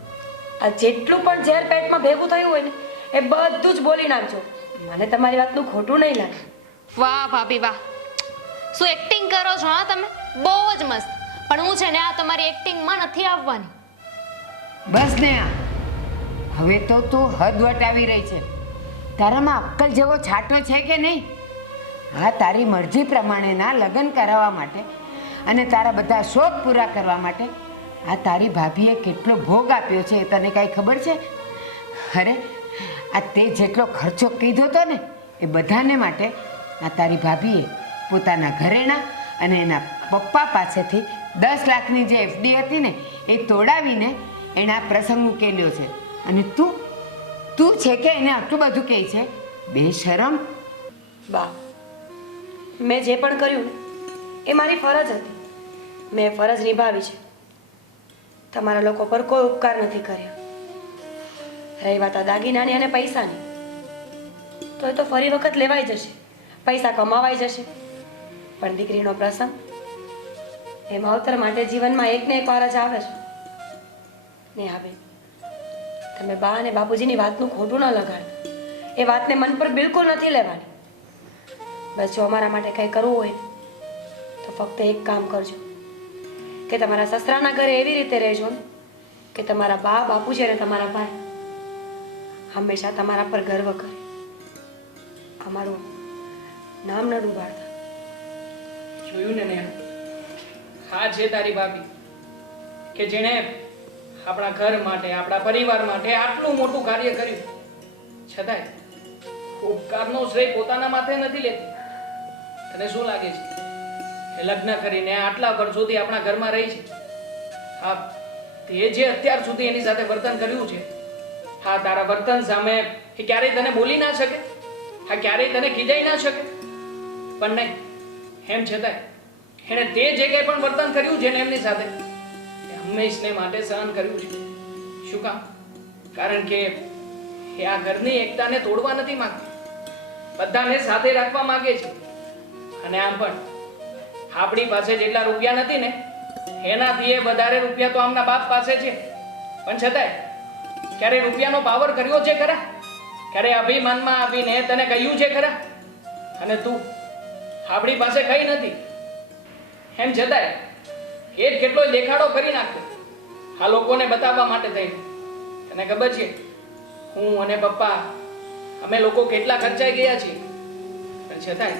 આ જેટલું પણ ઝેર પેટમાં ભેગું થયું હોય ને એ બધું જ બોલી નાખજો. મને તમારી વાતનું ખોટું નહીં લાગે. વાહ ભાભી વાહ, શું એક્ટિંગ કરો છો હા તમે? બહુ જ મસ્ત. પણ હું છે ને આ તમારી એક્ટિંગમાં નથી આવવાની. બસ ને આ હવે તો તું હદ વટાવી રહી છે. તારામાં અક્કલ જેવો છાંટો છે કે નહીં? હા, તારી મરજી પ્રમાણેના લગ્ન કરાવવા માટે અને તારા બધા શોખ પૂરા કરવા માટે આ તારી ભાભીએ કેટલો ભોગ આપ્યો છે એ તને કાંઈ ખબર છે? અરે આ તે જેટલો ખર્ચો કીધો હતો ને એ બધાને માટે આ તારી ભાભીએ પોતાના ઘરેણા અને એના પપ્પા પાસેથી 10 લાખની જે એફડી હતી ને એ તોડાવીને એણે આ પ્રસંગ ઉકેલ્યો છે. અને તું છે કે એને આટલું બધું કહે છે? બેશરમ! બા, મેં જે પણ કર્યું ને એ મારી ફરજ હતી. મેં ફરજ નિભાવી છે. તમારા લોકો પર કોઈ ઉપકાર નથી કર્યા. રહી વાત આ દાગીનાની અને પૈસાની, તો એ તો ફરી વખત લેવાઈ જશે, પૈસા કમાવાઈ જશે. પણ દીકરીનો પ્રસંગ એ માવતર માટે જીવનમાં એકને એક વાર જ આવે છે. નેહાબેન, તમે બા અને બાપુજીની વાતનું ખોટું ન લગાડતા. એ વાતને મન પર બિલકુલ નથી લેવાની. બસ જો અમારા માટે કંઈ કરવું હોય તો ફક્ત એક કામ કરજો કે તમારા સસરાના ઘરે એવી રીતે રહેજો ને કે તમારા બા, બાપુજી અને તમારા ભાઈ હંમેશા તમારા પર ગર્વ કરે, અમારું નામ ન ડૂબાડતા. જોયું ને નેહા, હા છે તારી ભાભી કે જેણે આપણા ઘર માટે, આપણા પરિવાર માટે આટલું મોટું કાર્ય કર્યું, છતાંય ઉપકારનો શ્રેય પોતાના માથે નથી લેતી. તને શું લાગે છે એ લગ્ન કરીને આટલા વર્ષોથી આપણા ઘરમાં રહી છે? હા, તે જે અત્યાર સુધી એની સાથે વર્તન કર્યું છે, હા, તારા વર્તન સામે એ ક્યારેય તને બોલી ના શકે, હા, ક્યારેય તને ખીજાઈ ના શકે. પણ નહીં, એમ છતાંય એણે તે જે કંઈ પણ વર્તન કર્યું છે ને એમની સાથે એ હંમેશને માટે સહન કર્યું છે. શું કામ? કારણ કે એ આ ઘરની એકતાને તોડવા નથી માંગતી, બધાને સાથે રાખવા માંગે છે. અને આમ પણ આપણી પાસે જેટલા રૂપિયા નથી ને એનાથી એ વધારે રૂપિયા તો આમના બાપ પાસે છે. પણ છતાંય ક્યારે રૂપિયાનો પાવર કર્યો છે ખરા? ક્યારે અભિમાનમાં આવીને તને કહ્યું છે ખરા? અને તું આપણી પાસે કઈ નથી, એમ છતાંય એ જ કેટલો દેખાડો કરી નાખ્યો આ લોકોને બતાવવા માટે થઈને. તને ખબર છે હું અને પપ્પા અમે લોકો કેટલા ખર્ચાઈ ગયા છીએ? પણ છતાંય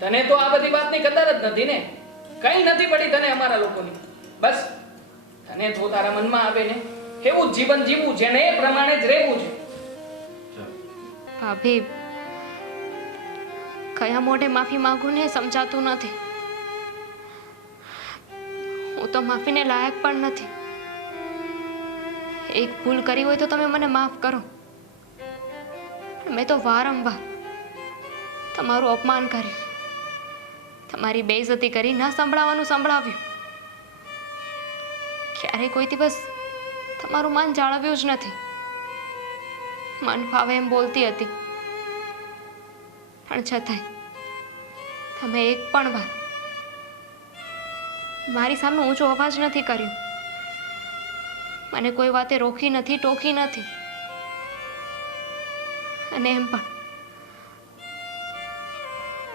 તને તો આ બધી વાતની કદર જ નથી ને, કઈ નથી પડી તને અમારા લોકોની. બસ તને તો તારા મનમાં આવે ને એવું જ જીવન જીવવું છે ને એ પ્રમાણે જ રહેવું છે. ભાભી, કયા મોઢે માફી માંગુ ને સમજાતું નથી. હું તો માફીને લાયક પણ નથી. એક ભૂલ કરી હોય તો તમે મને માફ કરો. મેં તો વારંવાર તમારું અપમાન કર્યું, તમારી બેઇજ્જતી કરી ન સંભળાવવાનું સંભળાવ્યું. ક્યારેય કોઈ દિવસ તમારું માન જાળવ્યું જ નથી. મન ફાવે એમ બોલતી હતી, પણ છતાંય તમે એક પણ વાર મારી સામે ઊંચો અવાજ નથી કર્યો. મને કોઈ વાતે રોકી નથી, ટોકી નથી. અને એમ પણ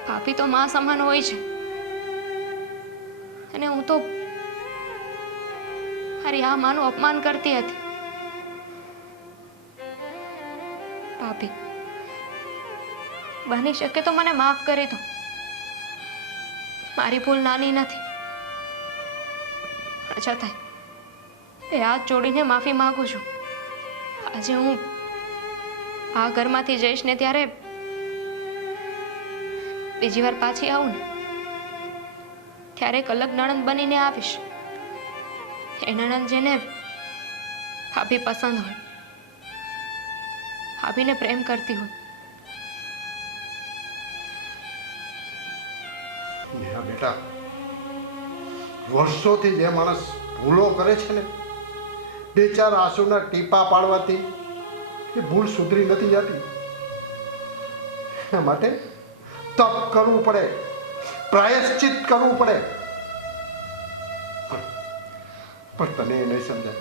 ભાભી તો માં સમાન હોય છે, અને હું તો મારી આ માનું અપમાન કરતી હતી. ભાભી, બની શકે તો મને માફ કરી દો. મારી ભૂલ નાની નથી. પણ છતાંય એ હાથ જોડીને માફી માંગુ છું. આજે હું આ ઘરમાંથી જઈશ ને ત્યારે બીજી વાર પાછી આવું ને ત્યારે એક અલગ નણંદ બનીને આવીશ. એ નણંદ જેને ભાભી પસંદ હોય, ભાભીને પ્રેમ કરતી હોય. નેહા બેટા, વર્ષોથી જે માણસ ભૂલો કરે છે ને, બે ચાર આંસુના ટીપા પાડવાથી એ ભૂલ સુધરી નથી જતી. એના માટે તપ કરવું પડે, પ્રાયશ્ચિત કરવું પડે. પણ તને એ નહીં સમજાય.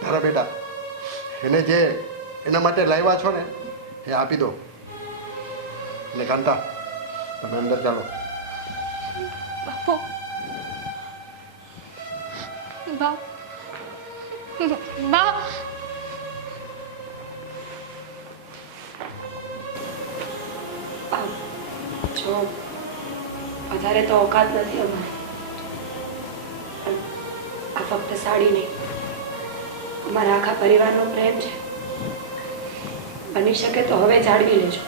તારા બેટા એને જે એના માટે લાવ્યા છો ને એ આપી દો. ને કાંતા, તમે અંદર ચાલો. બાપુ, બા જો વધારે તો ઓકાત નથી અમારી, પણ આ ફક્ત સાડી નહીં, અમારા આખા પરિવારનો પ્રેમ છે. બની શકે તો હવે જાળવી લેજો.